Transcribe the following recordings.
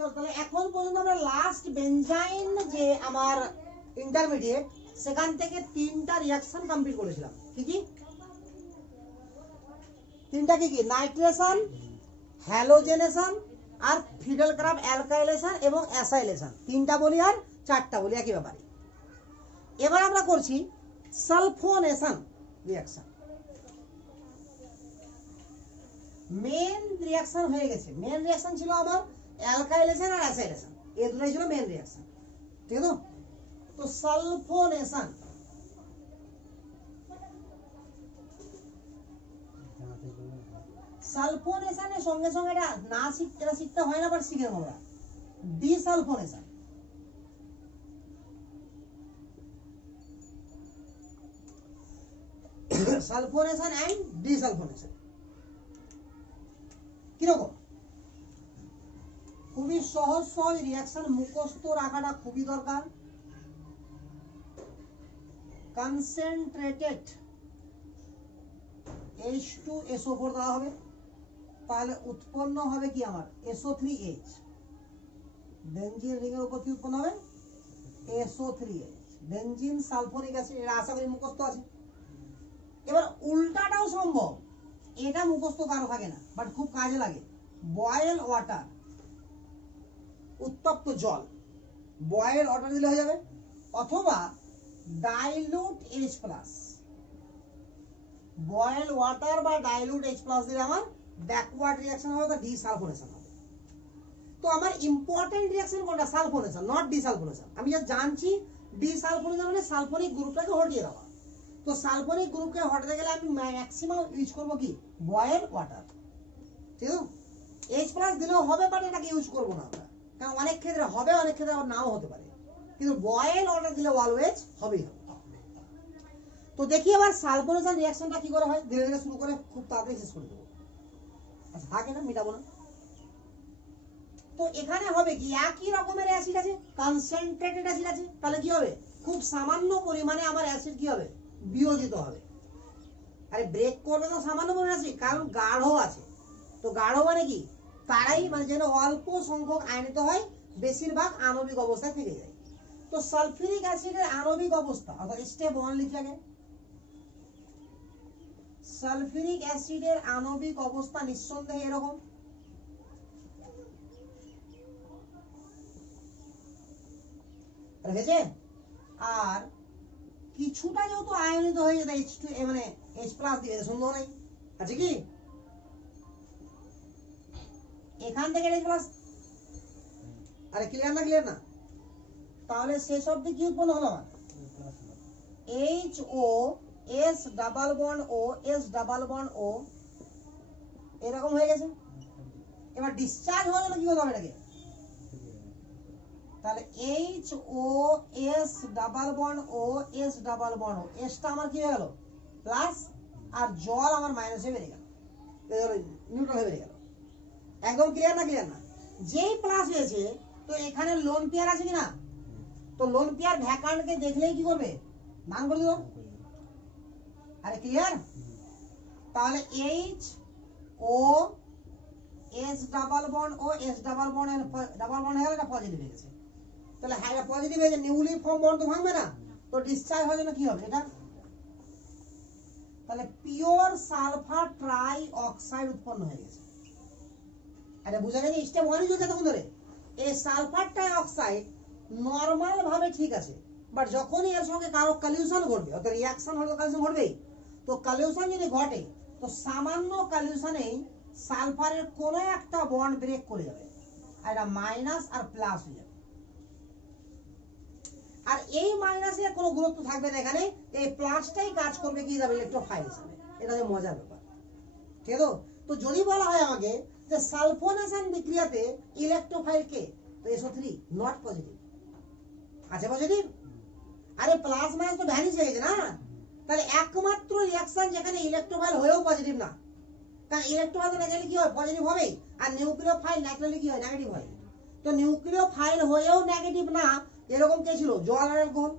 চল তাহলে এখন পর্যন্ত আমরা লাস্ট বেনজাইন যে আমার ইন্টারমিডিয়েট সেখান থেকে তিনটা রিঅ্যাকশন কমপ্লিট করেছিলাম। কি কি তিনটা? কি কি? নাইট্রেশন, হ্যালোজেনেশন আর ফিডেলক্রাফট অ্যালকাইলেশন এবং অ্যাসাইলেশন। তিনটা বলি আর চারটা বলি একই ব্যাপারে। এবার আমরা করছি সালফোনেশন রিঅ্যাকশন। মেন রিঅ্যাকশন হয়ে গেছে। মেন রিঅ্যাকশন ছিল আমার অ্যালকাইলেশন আর অ্যাসাইলেশন, এই দুটোই ছিল মেন রিঅ্যাকশন, ঠিক আছে? তো সালফোনেশন, সালফোনেশনের সঙ্গে সঙ্গে এটা না শিখতে হয় না, বাট শিখে নেবো আমরা। ডিসালফোনেশন, সালফোনেশন এন্ড ডিসালফোনেশন কিরকম? খুবই সহজ সহজ রিঅ্যাকশন, মুখস্থ রাখাটা খুবই দরকার। কনসেন্ট্রেটেড H2SO4 দেওয়া হবে, তাহলে উৎপন্ন হবে কি আমার SO3H। বেনজিন রিং এর উপর কি উৎপন্ন হবে? SO3H, benzene sulphonic acid. এটা আশা করি মুখস্থ আছে। এবার উল্টাটাও সম্ভব, এটা মুখস্থ কারো থাকে না, বাট খুব কাজে লাগে। বয়েল ওয়াটার, উত্তপ্ত জল, বয়েল ওয়াটার দিলে হয়ে যাবে, অথবা ডাইলুট H+। বয়েল ওয়াটার বা ডাইলুট H+ দিলে আমার ব্যাকওয়ার্ড রিঅ্যাকশন হবে, ডিসালফোনেশন হবে। তো আমার ইম্পর্টেন্ট রিঅ্যাকশন কোনটা? Sulphonation, not desulphonation. আমি যা জানছি ডিসালফোনেশন মানে সালফোনিক গ্রুপটাকে হটিয়ে দেওয়া। তো সালফোনিক গ্রুপকে হটাতে গেলে আমি ম্যাক্সিমাম ইউজ করব কি? বয়েল ওয়াটার, ঠিক আছে? H+ দিলেও হবে, বাট এটাকে ইউজ করবো না আমরা, কারণ অনেক ক্ষেত্রে হবে, অনেক ক্ষেত্রে আবার নাও হতে পারে, কিন্তু বয়েল ওয়াটার দিলে অলওয়েজ হবেই হবে। তো দেখি এবার সালফোনেশন রিঅ্যাকশনটা কি করে হয়, ধীরে ধীরে শুরু করে খুব তাড়াতাড়ি শেষ করে দেবো। আচ্ছা থাকে না, মিটাবো না। তো এখানে হবে কি, একই রকমের অ্যাসিড আছে, কনসেন্ট্রেটেড অ্যাসিড আছে, তাহলে কি হবে? খুব সামান্য পরিমাণে আমার অ্যাসিড কি হবে? বিয়োজিত হবে। আরে ব্রেক করবে তো সামান্য পরিমাণে অ্যাসিড, কারণ গাঢ় আছে। তো গাঢ় মানে কি? তারাই মানে যেন অল্প সংখ্যক আয়নিত হয়, বেশিরভাগ আণবিক অবস্থায় থেকে যায়। তো সালফিউরিক অ্যাসিডের আণবিক অবস্থা অর্থাৎ স্টেপ 1 লিখি আগে। সালফিউরিক অ্যাসিডের আণবিক অবস্থা নিঃসন্দেহে এরকম। রেখেছে? আর কিছুটা যেহেতু আয়নিত হয়ে যেত H2 মানে H+ দিয়ে সন্দেহ নাই আছে কি? এখান থেকে H+, আরে ক্লিয়ার না? ক্লিয়ার না? তাহলে শেষ অবধি কি উৎপন্ন হলো আমার? HO S double bond O S double bond O এরকম হয়ে গেছে। এবার ডিসচার্জ হয়ে গেল, কি হলো এটাকে? তাহলে HO S double bond O S double bond O, এসটা আমার কি হয়ে গেল? প্লাস, আর জল আমার মাইনাসে বেরিয়ে গেল, নিউট্রাল হয়ে বেরিয়ে গেল। একদম ক্লিয়ার না? ক্লিয়ার না? যেই প্লাস হয়েছে, তো এখানে লোন পেয়ার আছে কিনা? তো লোন পেয়ার ভ্যাকান্টকে দেখলেই কি করবে? মান করে দেবো। আরে ক্লিয়ার? তাহলে HO S double bond O S double bond হয়ে গেল, এটা পজিটিভ হয়ে গেছে। তাহলে হ্যাঁ এটা পজিটিভ হয়ে গেছে, নিউলি ফর্ম বন্ড তো ভাঙবে না, তো ডিসচার্জ হওয়ার জন্য কি হবে এটা? তাহলে পিওর সালফার ট্রাই অক্সাইড উৎপন্ন হয়ে গেছে। এটা বুঝা গেছে? স্টেপ 1 চলছে তখন ধরে। এই সালফার ট্রাই অক্সাইড নরমাল ভাবে ঠিক আছে, বাট যখনই এর সঙ্গে কারো কালিউশন ঘটবে, অর্থাৎ রিঅ্যাকশন হলে কালিউশন ঘটবেই। তো কালিউশন যদি ঘটে, তো সামান্য কালিউশনেই সালফারের কোনো একটা বন্ড ব্রেক করে যাবে, আর এটা মাইনাস আর প্লাস হয়ে যাবে। আর এই মাইনাসের কোনো গুরুত্ব থাকবে না এখানে, এই প্লাসটাই কাজ করবে কি যাবে ইলেকট্রোফাইল হিসেবে। এটা হচ্ছে মজার ব্যাপার, ঠিক আছে? তো যদি বলা হয় আমাকে যে সালফোনেশন বিক্রিয়াতে ইলেকট্রোফাইল কে, তো SO3 নট পজিটিভ। আছে পজিটিভ? আরে প্লাস মাইনাস তো ভ্যানিশ হয়ে গেছে না। তাহলে একমাত্র রিঅ্যাকশন যেখানে ইলেকট্রোফাইল হয়েও পজিটিভ না, কারণ ইলেকট্রোফাইল ন্যাচারালি কি হয়? পজিটিভ হবেই। আর নিউক্লিওফাইল ন্যাচারালি কি হয়? নেগেটিভ হয়। তো নিউক্লিওফাইল হয়েও নেগেটিভ না, এরকম কে ছিল? জল আর alcohol,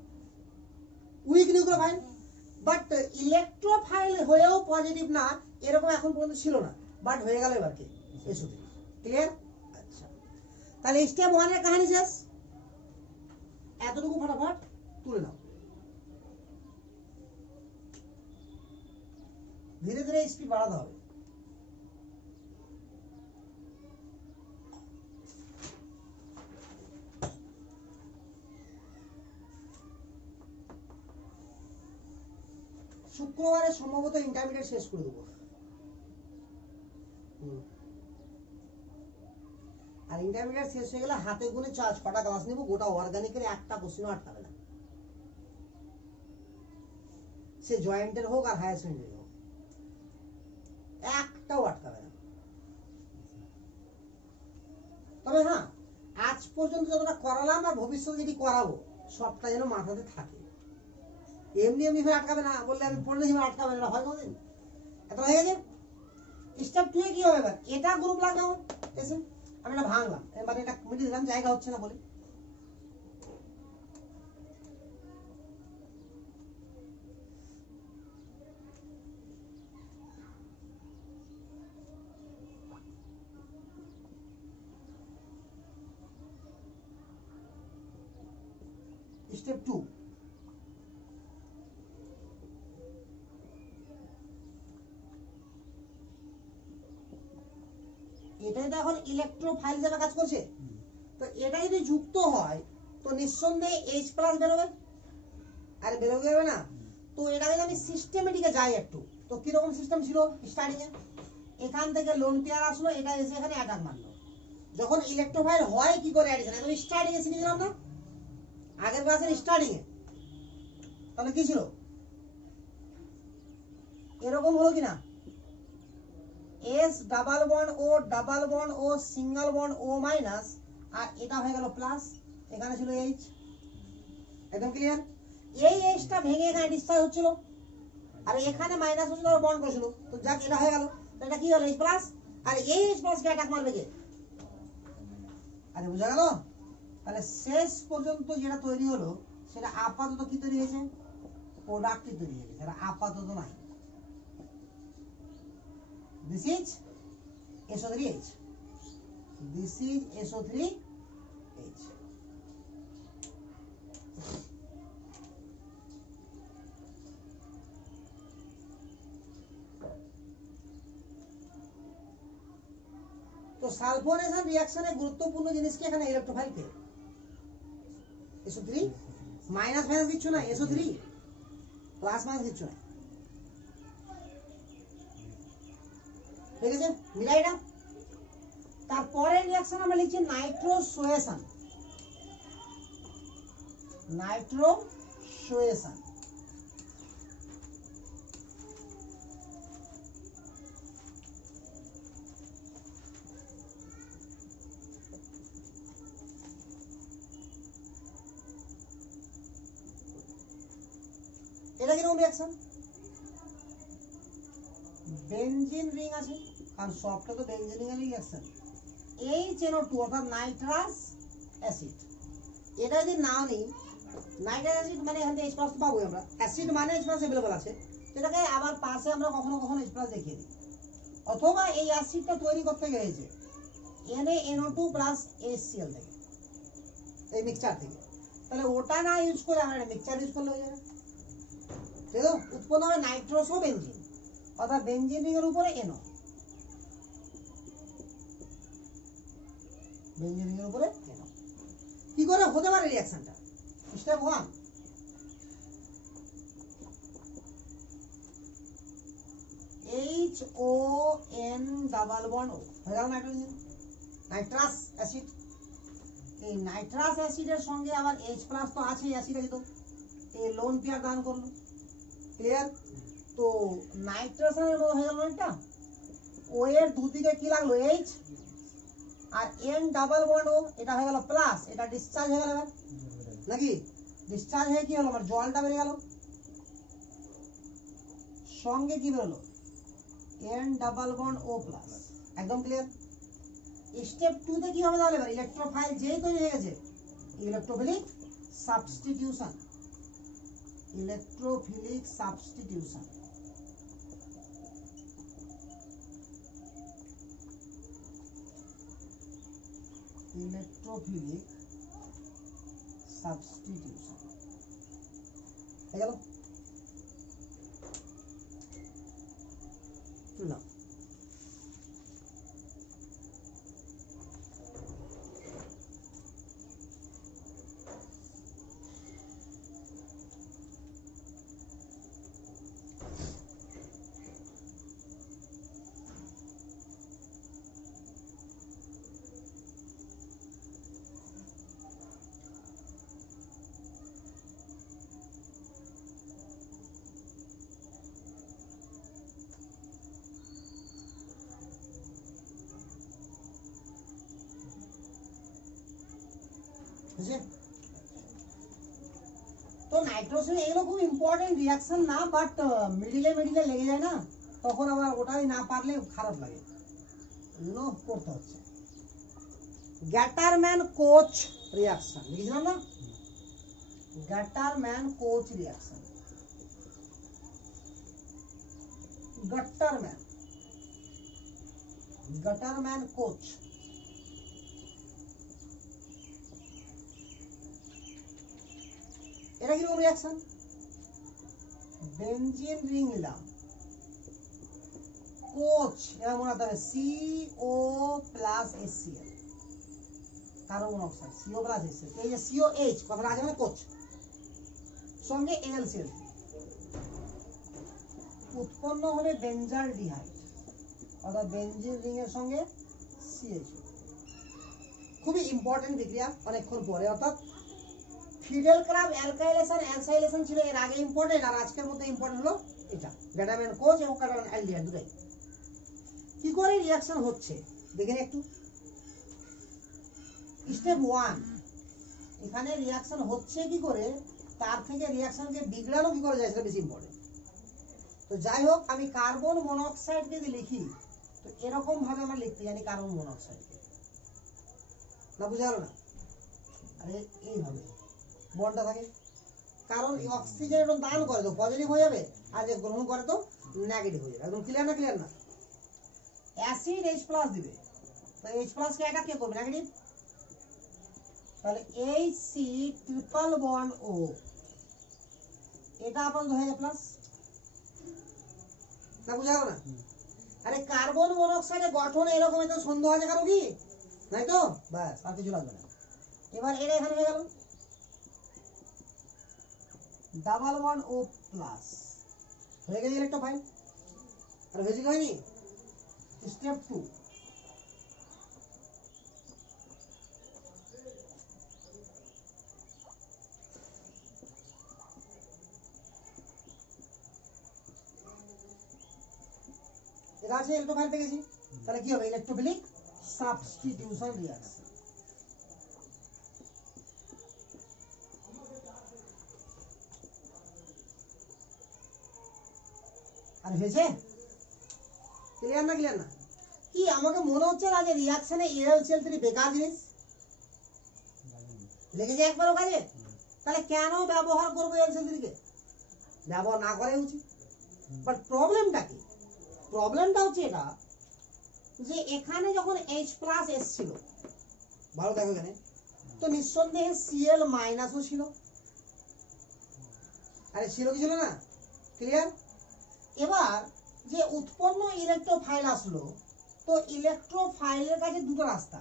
weak nucleophile. But electrophile হয়েও পজিটিভ না, এরকম এখন পর্যন্ত ছিল না, বাট হয়ে গেল এবার কে? SO3। ক্লিয়ার? আচ্ছা, তাহলে স্টেপ 1 এর কাহিনী শেষ। এতটুকু ফটাফট তুলে নাও, ধীরে ধীরে স্পিড বাড়াতে হবে। শুক্রবারে সম্ভবত ইন্টারমিডিয়েট শেষ করে দেবো। আর ইন্টারমিডিয়েট শেষ হয়ে গেলে হাতে গুনে 6টা ক্লাস নিব, গোটা অর্গানিকের একটা কোশ্চেনও আটকাবে না, সে জয়েন্টের হোক আর হায়ার সেকেন্ডারি হোক, একটাও আটকাবে না। তবে হ্যাঁ, আজ পর্যন্ত যতটা করালাম আর ভবিষ্যতে যেটি করাবো সবটা যেন মাথাতে থাকে। এমনি এমনি হয়ে আটকাবে না, বললে আমি পড়লে হিমে আটকাবে না, হয় কোনদিন? এত হয়ে গেছে। স্টেপ 2 এ কি হবে এবার? এটা গ্রুপ লাগবে আমার এসে, আমি এটা ভাঙলাম, এবার এটা মিটিয়ে দিলাম, জায়গা হচ্ছে না বলে। স্টেপ 2, এটাই তো এখন ইলেকট্রোফাইল হিসেবে কাজ করছে। তো এটা যদি যুক্ত হয় তো নিঃসন্দেহে H প্লাস বেরোবে, আর বেরোবে না। তো এটা যদি আমি সিস্টেমেটিকে যাই একটু, তো কিরকম সিস্টেম ছিল স্টার্টিং এ? এখান থেকে লোন পেয়ার আসলো, এটা এসে এখানে অ্যাটাক মারলো। যখন ইলেকট্রোফাইল হয় কি করে অ্যাডিশন, একদম স্টার্টিং এ শিখে দিলাম না আগের ক্লাসের স্টার্টিং এ। তাহলে কি ছিল? এরকম হলো কিনা, এস ডাবল বন্ড ও সিঙ্গেল বন্ড ও মাইনাস, আর এটা হয়ে গেল প্লাস, এখানে ছিল এইচ। একদম ক্লিয়ার? এই এইচটা ভেঙে এখানে ডিসচার্জ হচ্ছিল, আর এখানে মাইনাস হচ্ছিল আর বন্ড করেছিল। তো যাক, এটা হয়ে গেল। তো এটা কি হলো? H plus. আর এই এইচ প্লাস কে অ্যাটাক মারবে কে? আরে বুঝা গেল? তাহলে শেষ পর্যন্ত যেটা তৈরি হলো সেটা আপাতত কি তৈরি হয়েছে? প্রোডাক্টই তৈরি হয়েছে, সেটা আপাতত নাই। This is SO3H. This is SO3H. তো সালফোনেশন রিঅ্যাকশনে গুরুত্বপূর্ণ জিনিস কি এখানে? ইলেকট্রোফাইল কে SO3, মাইনাস মাইনাস কিছু না, SO3 প্লাস মাইনাস কিছু না। ঠিক আছে, মিলাই এটা। তারপরে রিঅ্যাকশন আমরা লিখছি নাইট্রোসোয়েশন। নাইট্রোসোয়েশন এটা কিরকম রিঅ্যাকশন? বেনজিন রিং আছে, কারণ সবটা তো বেনজিন রিং এর রিঅ্যাকশন। HNO2 অর্থাৎ নাইট্রাস অ্যাসিড। এটা যদি না নিই, নাইট্রাস অ্যাসিড মানে এখান থেকে H+ পাবো আমরা, অ্যাসিড মানে H+ अवेलेबल আছে, সেটাকে আবার পাশে আমরা কখনো কখনো H+ দেখিয়ে দিই। অথবা এই অ্যাসিডটা তৈরি করতে গেছে NaNO2 + HCl থেকে, এই মিক্সচার থেকে। তাহলে ওটা না ইউজ করে আমরা মিক্সচার ইউজ করলে হয়ে যাবে। ঠিক আছে, উৎপন্ন হবে নাইট্রোসো বেনজিন, অর্থাৎ বেনজিন রিং এর উপরে NO, বেনজিন রিং এর উপরে NO। কি করে হতে পারে রিঅ্যাকশনটা? Step 1, HON double bond O হয়ে গেল নাইট্রোজেন, নাইট্রাস অ্যাসিড। এই নাইট্রাস অ্যাসিডের সঙ্গে আবার H+ তো আছে, অ্যাসিড আছে, তো এই লোন পেয়ার দান করলো। ক্লিয়ার? তো নাইট্রোজেনের মতো হয়ে গেল একটা, ও এর দুদিকে কি লাগলো? H, আর N ডাবল বন্ড O, এটা হয়ে গেল প্লাস, এটা ডিসচার্জ হয়ে গেল নাকি? ডিসচার্জ হয়ে কি হলো? আমার জলটা বেরিয়ে গেল, সঙ্গে কি বেরোলো? N double bond O plus. একদম ক্লিয়ার? স্টেপ 2 তে কি হবে তাহলে? এবার ইলেকট্রোফাইল যেই তৈরি হয়ে গেছে, electrophilic substitution. Electrophilic substitution. Electrophilic substitution হয়ে গেল না তো নাইট্রোজেন এগুলো খুব ইম্পর্টেন্ট রিয়াকশন না বাট মিডিলে লেগে যায় না তখন আবার ওটাই না পারলে খারাপ লাগে নো করতে হচ্ছে গ্যাটারম্যান কোচ রিয়াকশন লিখেছিলাম না গ্যাটারম্যান কোচ রিয়াকশন গটারম্যান কোচ এটা কিরকম রিয়াকশন বেনজিন রিং নিলাম কোচ এটা মনে রাখতে হবে CO plus HCl carbon monoxide CO plus HCl এই যে COH কথাটা আছে মানে কোচ সঙ্গে NaCl উৎপন্ন হবে বেঞ্জালডিহাইড অর্থাৎ বেনজিন রিং এর সঙ্গে CH খুবই ইম্পর্টেন্ট বিক্রিয়া অনেকক্ষণ পরে অর্থাৎ ফিডেল ক্রাব অ্যালকাইলেশন ছিল এর আগে ইম্পর্টেন্ট আর আজকের মধ্যে ইম্পর্টেন্ট হলো এটা গ্যাটারম্যান কোচ এবং গ্যাটারম্যান অ্যালডিহাইড দুটাই কি করে রিঅ্যাকশন হচ্ছে দেখেন একটু স্টেপ 1 এখানে রিঅ্যাকশন হচ্ছে কি করে তার থেকে রিঅ্যাকশনকে বিগড়ানো কি করে যায় সেটা বেশি ইম্পর্টেন্ট তো যাই হোক আমি কার্বন মনোক্সাইড যদি লিখি তো এরকম ভাবে আমরা লিখতে জানি কার্বন মনোক্সাইডকে না বুঝা গেল না আরে এইভাবে বন্ডটা থাকে কারণ অক্সিজেন এটা দান করে তো পজিটিভ হয়ে যাবে আর যে গ্রহণ করে তো নেগেটিভ হয়ে যাবে একদম ক্লিয়ার না অ্যাসিড H+ দিবে তো H+ কে একা কে করবে নেগেটিভ তাহলে HC ট্রিপল বন্ড O এটা আপনাদের হয়ে যাবে প্লাস না বুঝা গেল না আরে কার্বন মনোক্সাইডের গঠন এরকম তো সন্দেহ আছে কারো কি নাই তো বাস আর কিছু লাগবে না এবার এটা এখানে হয়ে গেল ডাবল বন্ড O প্লাস হয়ে গেছে ইলেকট্রোফাইল আর হয়েছে হয়নি স্টেপ 2 এটা আছে ইলেকট্রোফাইল পেয়ে গেছি তাহলে কি হবে ইলেকট্রোফিলিক সাবস্টিটিউশন রিঅ্যাকশন আর হয়েছে ক্লিয়ার না কি আমাকে মনে হচ্ছে না যে রিঅ্যাকশনে AlCl3 বেকার জিনিস লেগেছে একবারও কাজে তাহলে কেন ব্যবহার করবো AlCl3 কে ব্যবহার না করাই উচিত বাট প্রবলেমটা কি প্রবলেমটা হচ্ছে এটা যে এখানে যখন H+ এসছিল ভালো দেখো এখানে তো নিঃসন্দেহে Cl- ও ছিল আরে ছিল কি ছিল না ক্লিয়ার এবার যে উৎপন্ন ইলেকট্রোফাইল আসলো তো ইলেকট্রোফাইলের কাছে দুটো রাস্তা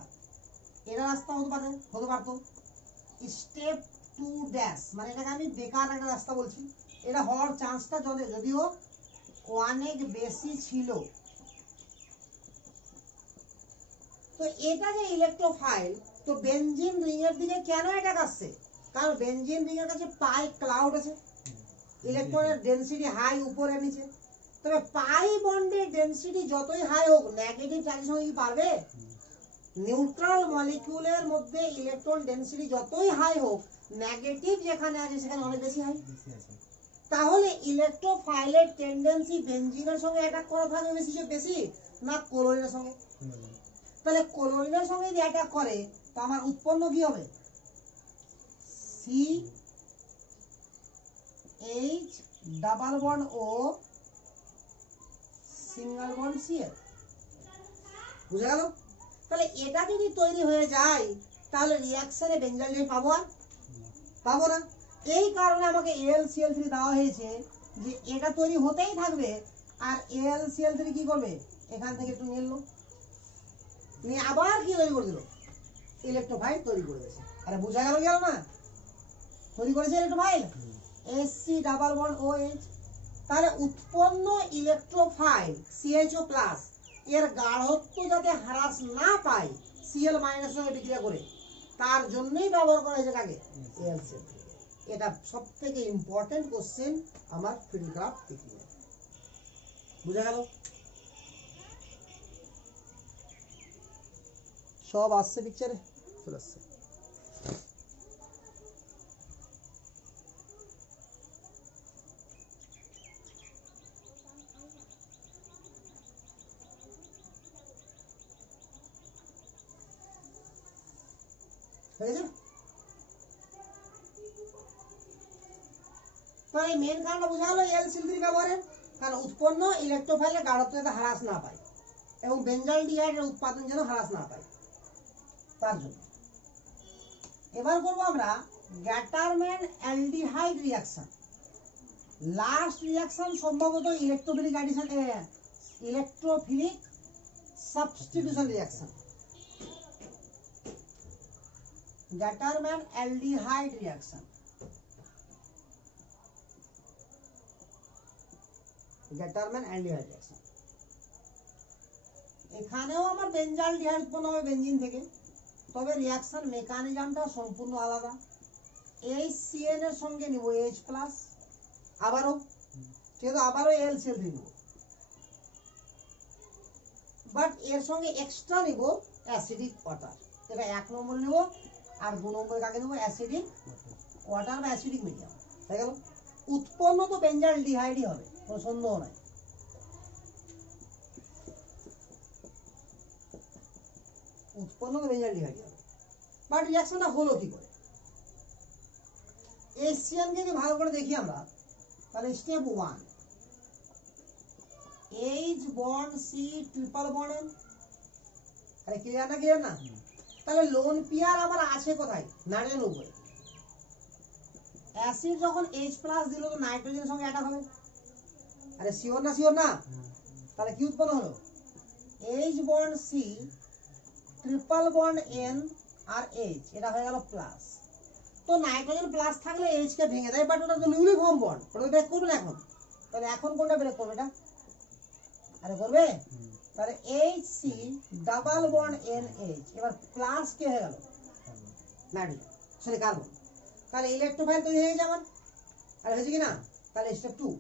এটা রাস্তা হতে পারতো স্টেপ 2 ড্যাশ মানে এটাকে আমি বেকার একটা রাস্তা বলছি এটা হওয়ার চান্সটা যদিও অনেক বেশি ছিল তো এটা যে ইলেকট্রোফাইল তো বেনজিন রিং এর দিকে কেন অ্যাটাক আসছে কারণ বেনজিন রিং এর কাছে পাই ক্লাউড আছে ইলেকট্রনের ডেনসিটি হাই উপরে নিচে তবে পাই বন্ডের ডেনসিটি যতই হাই হোক নেগেটিভ চার্জের সঙ্গে কি পারবে নিউট্রাল মলিকিউলের মধ্যে ইলেকট্রন ডেনসিটি যতই হাই হোক নেগেটিভ যেখানে আছে সেখানে অনেক বেশি হাই তাহলে ইলেকট্রোফাইলের টেন্ডেন্সি বেনজিনের সঙ্গে অ্যাটাক করা থাকবে বেশি না ক্লোরিনের সঙ্গে তাহলে ক্লোরিনের সঙ্গে যদি অ্যাটাক করে তো আমার উৎপন্ন কি হবে CH double bond O single bond Cl বুঝা গেল তাহলে এটা যদি তৈরি হয়ে যায় তাহলে রিঅ্যাকশনে বেঞ্জালডিহাইড পাবো আর পাবো না। এই কারণে আমাকে AlCl3 দেওয়া হয়েছে যে এটা তৈরি হতেই থাকবে আর AlCl3 কি করবে এখান থেকে একটু নিয়ে এলো, নিয়ে আবার কি তৈরি করে দিল ইলেকট্রোফাইল তৈরি করে দিয়েছে। আরে বোঝা গেল না তৈরি করেছে electrophile Sc double bond OH। তাহলে উৎপন্ন ইলেকট্রোফাইল CHO প্লাস এর গাঢ়ত্ব যাতে হ্রাস না পায় Cl মাইনাস সঙ্গে বিক্রিয়া করে, তার জন্যই ব্যবহার করা হয়েছে কাকে AlCl3। এটা সবথেকে ইম্পর্টেন্ট কোশ্চেন আমার ফিল্ডক্রাফট বিক্রিয়া। বুঝা গেল? সব আসছে পিকচারে চলে আসছে। তাহলে মেন কারণটা বোঝা গেল AlCl3 ব্যবহারের, কারণ উৎপন্ন ইলেকট্রোফাইলের গাঢ়ত্ব যাতে হ্রাস না পায় এবং বেঞ্জালডিহাইডের উৎপাদন যেন হ্রাস না পায় তার জন্য। এবার করবো আমরা Gattermann aldehyde reaction. Last reaction সম্ভবত electrophilic addition electrophilic substitution reaction. Gattermann aldehyde reaction, Gattermann aldehyde reaction. এখানেও আমার বেঞ্জালডিহাইড উৎপন্ন হবে বেঞ্জিন থেকে, তবে রিঅ্যাকশন মেকানিজমটা সম্পূর্ণ আলাদা। HCN এর সঙ্গে নিব H প্লাস, আবারও ঠিক আছে, আবারও AlCl3 নিব, বাট এর সঙ্গে এক্সট্রা নিব অ্যাসিডিক ওয়াটার। এটা 1 নম্বর নিব, আর 2 নম্বরে কাকে নেব অ্যাসিডিক ওয়াটার বা অ্যাসিডিক মিডিয়াম। হয়ে গেল? উৎপন্ন তো বেঞ্জালডিহাইডই হবে, কোনো সন্দেহ নাই। উৎপন্ন তো বেঞ্জালডিহাইডই হবে, বাট রিঅ্যাকশনটা হলো কি করে? HCN কে যদি ভালো করে দেখি আমরা, তাহলে step 1 H bond C triple bond N। আরে ক্লিয়ার না? ক্লিয়ার না? তাহলে লোন পেয়ার আমার আছে কোথায়? নাইট্রোজেন উপরে। অ্যাসিড যখন H প্লাস দিল তো নাইট্রোজেনের সঙ্গে অ্যাটাক হবে। আরে শিওর না? শিওর না? তাহলে কি উৎপন্ন হলো? H bond C triple bond N আর H, এটা হয়ে গেল প্লাস। তো নাইট্রোজেন প্লাস থাকলে H কে ভেঙে দেয়, বাট ওটা তো ইউনিফর্ম বন্ড, ওটা ব্রেক করবে না এখন। তাহলে এখন কোনটা ব্রেক করবে? এটা আরে করবে। তাহলে HC ডাবল বন্ড NH, এবার প্লাস কে হয়ে গেল? Nitrogen, sorry carbon. তাহলে ইলেকট্রোফাইল তৈরি হয়ে গেছে আমার। আর হয়েছে কি না? তাহলে স্টেপ 2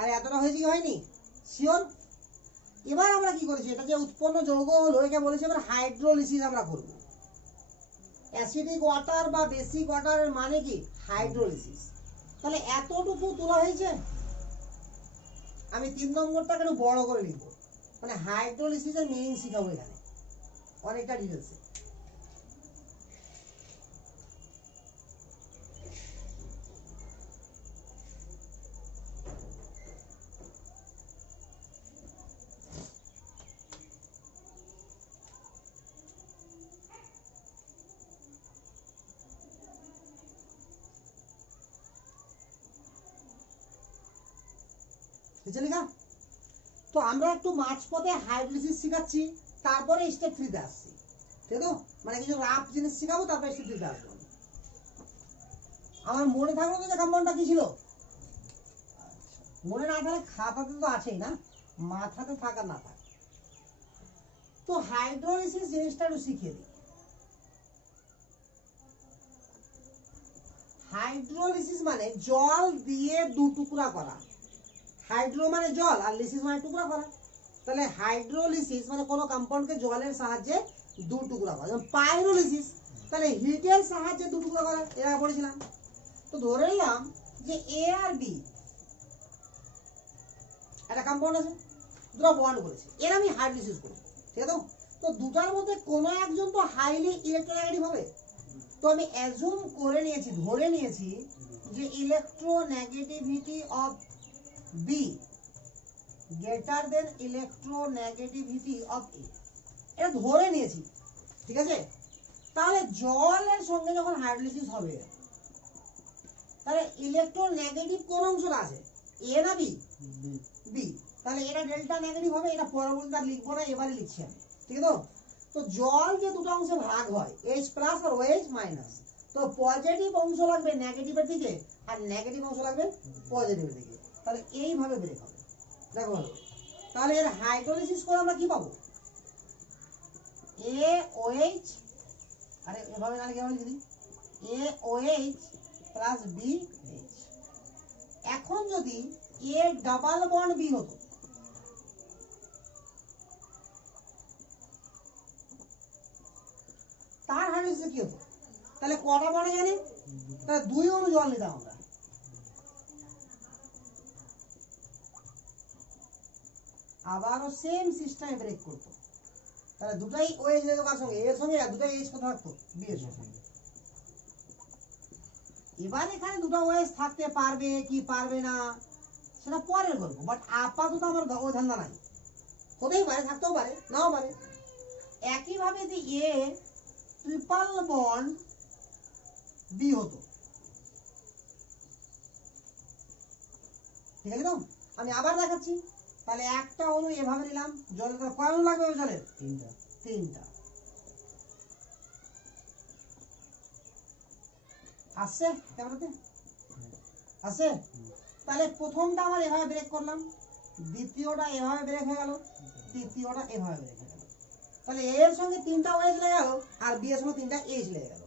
আর এতটা হয়েছে কি হয়নি? শিওর? এবার আমরা কি করেছি, এটা যে উৎপন্ন যৌগ হলো একে বলেছি এবার হাইড্রোলিসিস আমরা করব। অ্যাসিডিক ওয়াটার বা বেসিক ওয়াটারের মানে কি? হাইড্রোলিসিস। তাহলে এতটুকু তোলা হয়েছে, আমি 3 নম্বরটাকে একটু বড় করে লিখবো, মানে হাইড্রোলিসিসের মিনিং শিখাবো এখানে অনেকটা ডিটেলসে। লেখা তো আমরা একটু মাঝপথে হাইড্রোলিসিস শিখাচ্ছি, তারপরে স্টেপ 3 তে আসছি, ঠিক তো? মানে কিছু রাফ জিনিস শিখাবো, তারপরে স্টেপ 3 তে আসবো। আমার মনে থাকলো তো যে কম্পাউন্ডটা কি ছিল? মনে না থাকলে খাতাতে তো আছেই না, মাথাতে থাকা না থাক। তো হাইড্রোলিসিস জিনিসটা একটু শিখিয়ে দিই। হাইড্রোলিসিস মানে জল দিয়ে 2 টুকরা করা। হাইড্রো মানে জল আর লিসিস মানে টুকরা করা। তাহলে হাইড্রোলিসিস মানে কোনো কম্পাউন্ডকে জলের সাহায্যে 2 টুকরা করা। যেমন পাইরোলিসিস, তাহলে হিটের সাহায্যে দুটো করা এর আগে পড়েছিলাম। তো ধরে নিলাম যে এ আর বি একটা কম্পাউন্ড আছে, দুটো বন্ড করেছে, এর আমি হাইড্রোলাইসিস করব, ঠিক আছে? তো দুটার মধ্যে কোনো একজন তো হাইলি ইলেকট্রোনেগেটিভ হবে। তো আমি অ্যাজুম করে নিয়েছি, ধরে নিয়েছি যে electronegativity of B greater than electronegativity of A, এটা ধরে নিয়েছি, ঠিক আছে? তাহলে জলের সঙ্গে যখন হাইড্রোলাইসিস হবে তাহলে ইলেকট্রোনেগেটিভ কোন অংশটা আছে, এ না বি? বি। তাহলে এটা ডেল্টা নেগেটিভ হবে, এটা পরবর্তীতে আর লিখবো না, এবারে লিখছি আমি, ঠিক আছে? তো জল যে দুটো অংশে ভাগ হয়, H প্লাস আর OH মাইনাস, তো পজিটিভ অংশ লাগবে নেগেটিভের দিকে আর নেগেটিভ অংশ লাগবে পজিটিভের দিকে, তাহলে এইভাবে ব্রেক হবে। দেখো ভালো, তাহলে এর হাইড্রোলাইসিস করে আমরা কি পাবো? AOH, আরে এভাবে না লিখে আমরা লিখে দিই AOH প্লাস BH। এখন যদি A ডাবল বন্ড বি হতো, তার হাইড্রোলাইসিস কি হতো? তাহলে কটা বন্ড এখানে? তাহলে 2 অণু জল নিতাম আমরা। আবারও সেম সিস্টেমে ব্রেক করতো, তাহলে দুটাই OH যেত কার সঙ্গে? এর সঙ্গে, আর দুটাই H কোথায় থাকতো? বি এর সঙ্গে। এবার এখানে দুটো OH থাকতে পারবে কি পারবে না সেটা পরের গল্প, বাট আপাতত আমার ওই ধান্দা নাই। হতেই পারে, থাকতেও পারে, নাও পারে। একইভাবে যদি এ ট্রিপল বন্ড বি হতো, ঠিক আছে তো? আমি আবার দেখাচ্ছি। তাহলে একটা অণু এভাবে নিলাম, জলের কয় অণু লাগবে? জলের তিনটা। আসছে ক্যামেরাতে? আছে? তাহলে প্রথমটা আমার এভাবে ব্রেক করলাম, দ্বিতীয়টা এভাবে ব্রেক হয়ে গেল, তৃতীয়টা এভাবে ব্রেক হয়ে গেল। তাহলে এর সঙ্গে 3টা OH লেগে গেল আর বি এর সঙ্গে 3টা H লেগে গেল।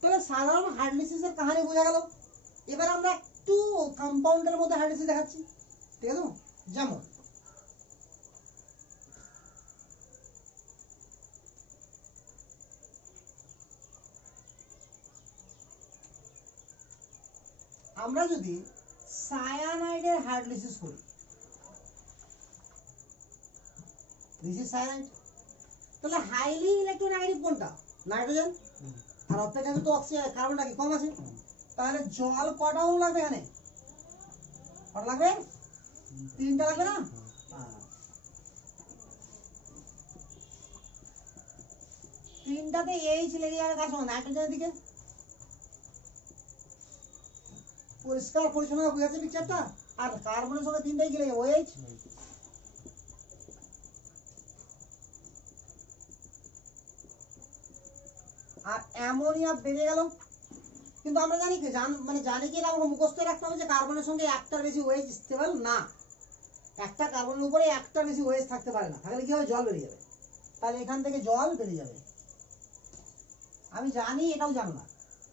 তাহলে সাধারণ হাইড্রোলাইসিসের কাহিনী বোঝা গেল। এবার আমরা একটু কম্পাউন্ডের মধ্যে হাইড্রোলাইসিস দেখাচ্ছি, ঠিক আছে? যেমন আমরা যদি সায়ানাইডের হাইড্রোলাইসিস করি, দিস ইজ সায়ানাইড, তাহলে হাইলি ইলেকট্রোনেগেটিভ কোনটা? নাইট্রোজেন। আর অপেক্ষাকৃত অক্সিজেন কার্বনটা কি কম আছে, তাহলে জল কটা অণু লাগবে এখানে? কটা লাগবে? 3টা লাগবে না? তিনটাতে H লেগে যাবে কার সঙ্গে? নাইট্রোজেনের দিকে। পরিষ্কার পরিচ্ছন্ন বুঝাচ্ছে পিকচারটা? আর কার্বনের সঙ্গে 3টাই গেলে OH। আর অ্যামোনিয়া বেড়ে গেল। কিন্তু আমরা জানি কি জানি কি না, আমরা মুখস্থ রাখতে হবে যে কার্বনের সঙ্গে একটার বেশি OH স্টেবল না। একটা কার্বনের উপরে একটার বেশি OH থাকতে পারে না, থাকলে কি হবে? জল বেরিয়ে যাবে। তাহলে এখান থেকে জল বেরিয়ে যাবে। আমি জানি, এটাও জানো না,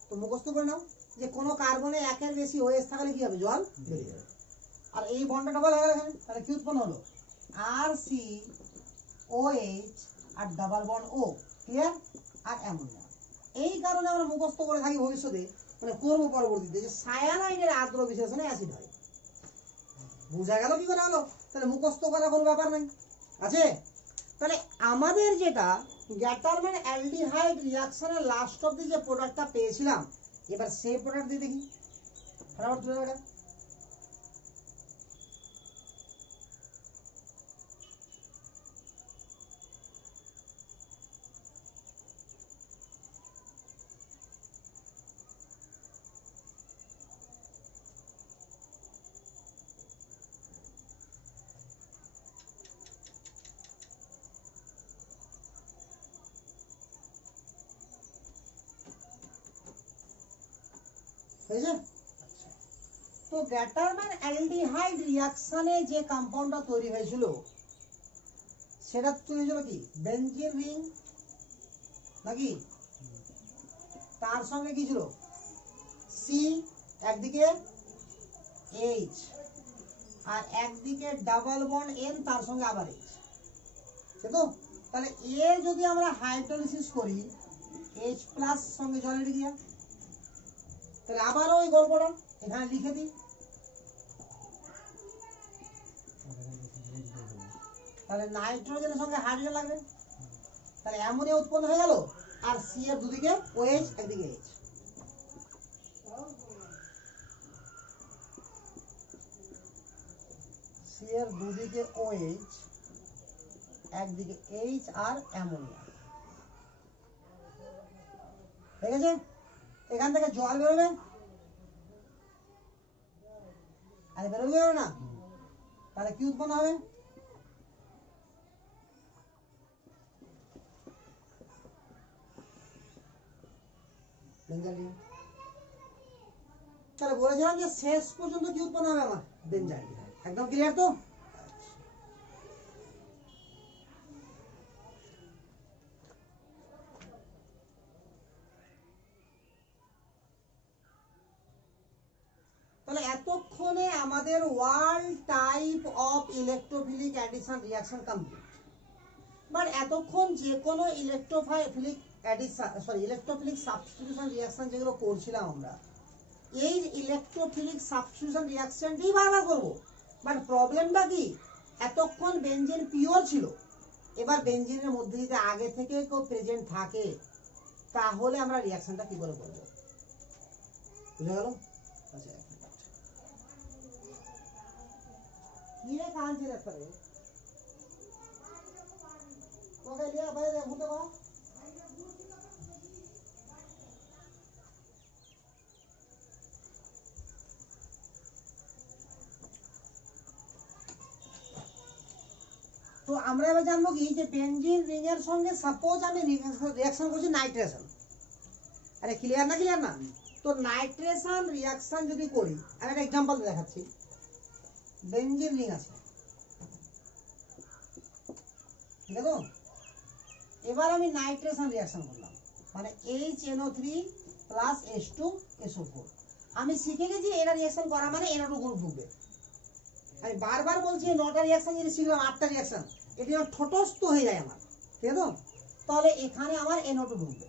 তো মুখস্থ করে নাও যে কোনো কার্বনে একের বেশি OH থাকলে কি হবে? জল বেরিয়ে যাবে। আর এই বন্ডটা ডাবল হয়ে গেল এখানে, তাহলে কি উৎপন্ন হলো? RCOH আর ডাবল বন্ড O, ক্লিয়ার? আর অ্যামোনিয়া। এই কারণে আমরা মুখস্থ করে থাকি ভবিষ্যতে, করবো পরবর্তীতে, যে সায়ানাইডের আদ্র বিশ্লেষণে অ্যাসিড হয়। বুঝা গেল কি করে হলো? তাহলে মুখস্থ করার কোনো ব্যাপার নাই, আছে? তাহলে আমাদের যেটা গ্যাটারম্যান অ্যালডিহাইড রিঅ্যাকশনের লাস্ট অবধি যে প্রোডাক্টটা পেয়েছিলাম, এবার সেই প্রোডাক্ট দিয়ে দেখি। ফটাফট তুলে রাখা। হয়েছে? তো গ্যাটারম্যান অ্যালডিহাইড রিঅ্যাকশনে যে কম্পাউন্ডটা তৈরি হয়েছিল সেটা তৈরি হয়েছিল কি বেনজিন রিং নাকি, তার সঙ্গে কি ছিল সি একদিকে এইচ আর একদিকে ডাবল বন্ড এন তার সঙ্গে আবার এইচ, তো তাহলে এ যদি আমরা হাইড্রোলিসিস করি এইচ প্লাস সঙ্গে জল এড়ে গিয়া, তাহলে আবার ওই গল্পটা এখানে লিখে দিই, তাহলে নাইট্রোজেনের সঙ্গে হাইড্রোজেন লাগবে, তাহলে অ্যামোনিয়া উৎপন্ন হয়ে গেল আর সি এর দুদিকে ওএইচ একদিকে এইচ। সি এর দুদিকে ওএইচ একদিকে এইচ আর অ্যামোনিয়া, ঠিক আছে? এখান থেকে জল বেরোবে আর বেরোবে না, তাহলে কি উৎপন্ন হবে বেঞ্জালিন। তাহলে বলেছিলাম যে শেষ পর্যন্ত কি উৎপন্ন হবে আমার বেঞ্জালিন, একদম ক্লিয়ার তো? তাহলে এতক্ষণে আমাদের world type of electrophilic addition reaction complete. But এতক্ষণ যে কোনো ইলেকট্রোফিলিক ইলেকট্রোফিলিক সাবস্টিটিউশন রিঅ্যাকশন যেগুলো করছিলাম আমরা, এই ইলেকট্রোফিলিক সাবস্টিটিউশন রিঅ্যাকশনটি বারবার করব। বাট প্রবলেমটা কি, এতক্ষণ বেনজিন পিওর ছিল, এবার বেনজিনের মধ্যে যদি আগে থেকে কেউ প্রেজেন্ট থাকে তাহলে আমরা রিঅ্যাকশনটা কি করে করব, বুঝে গেল? আচ্ছা কিরে কাঁদছে রে পরে তোকে লিয়া বাইরে ঘুরতে পারো। তো আমরা এবার জানবো কি যে বেনজিন রিং এর সঙ্গে সাপোজ আমি রিঅ্যাকশন করছি নাইট্রেশন, আরে ক্লিয়ার না ক্লিয়ার না? তো নাইট্রেশন রিঅ্যাকশন যদি করি, আমি একটা এক্সাম্পল দেখাচ্ছি। বেনজিন রিং আছে, ঠিক আছে? এবার আমি নাইট্রেশন রিঅ্যাকশন করলাম, মানে HNO3 প্লাস H2SO4। আমি শিখে গেছি এটা রিঅ্যাকশন করা মানে NO2 গ্রুপ ঢুকবে। আমি বারবার বলছি 9টা রিঅ্যাকশন যদি শিখলাম 8টা রিঅ্যাকশন, এটি ঠোঁটস্থ হয়ে যায় আমার, ঠিক আছে? তাহলে এখানে আমার NO2 ঢুকবে।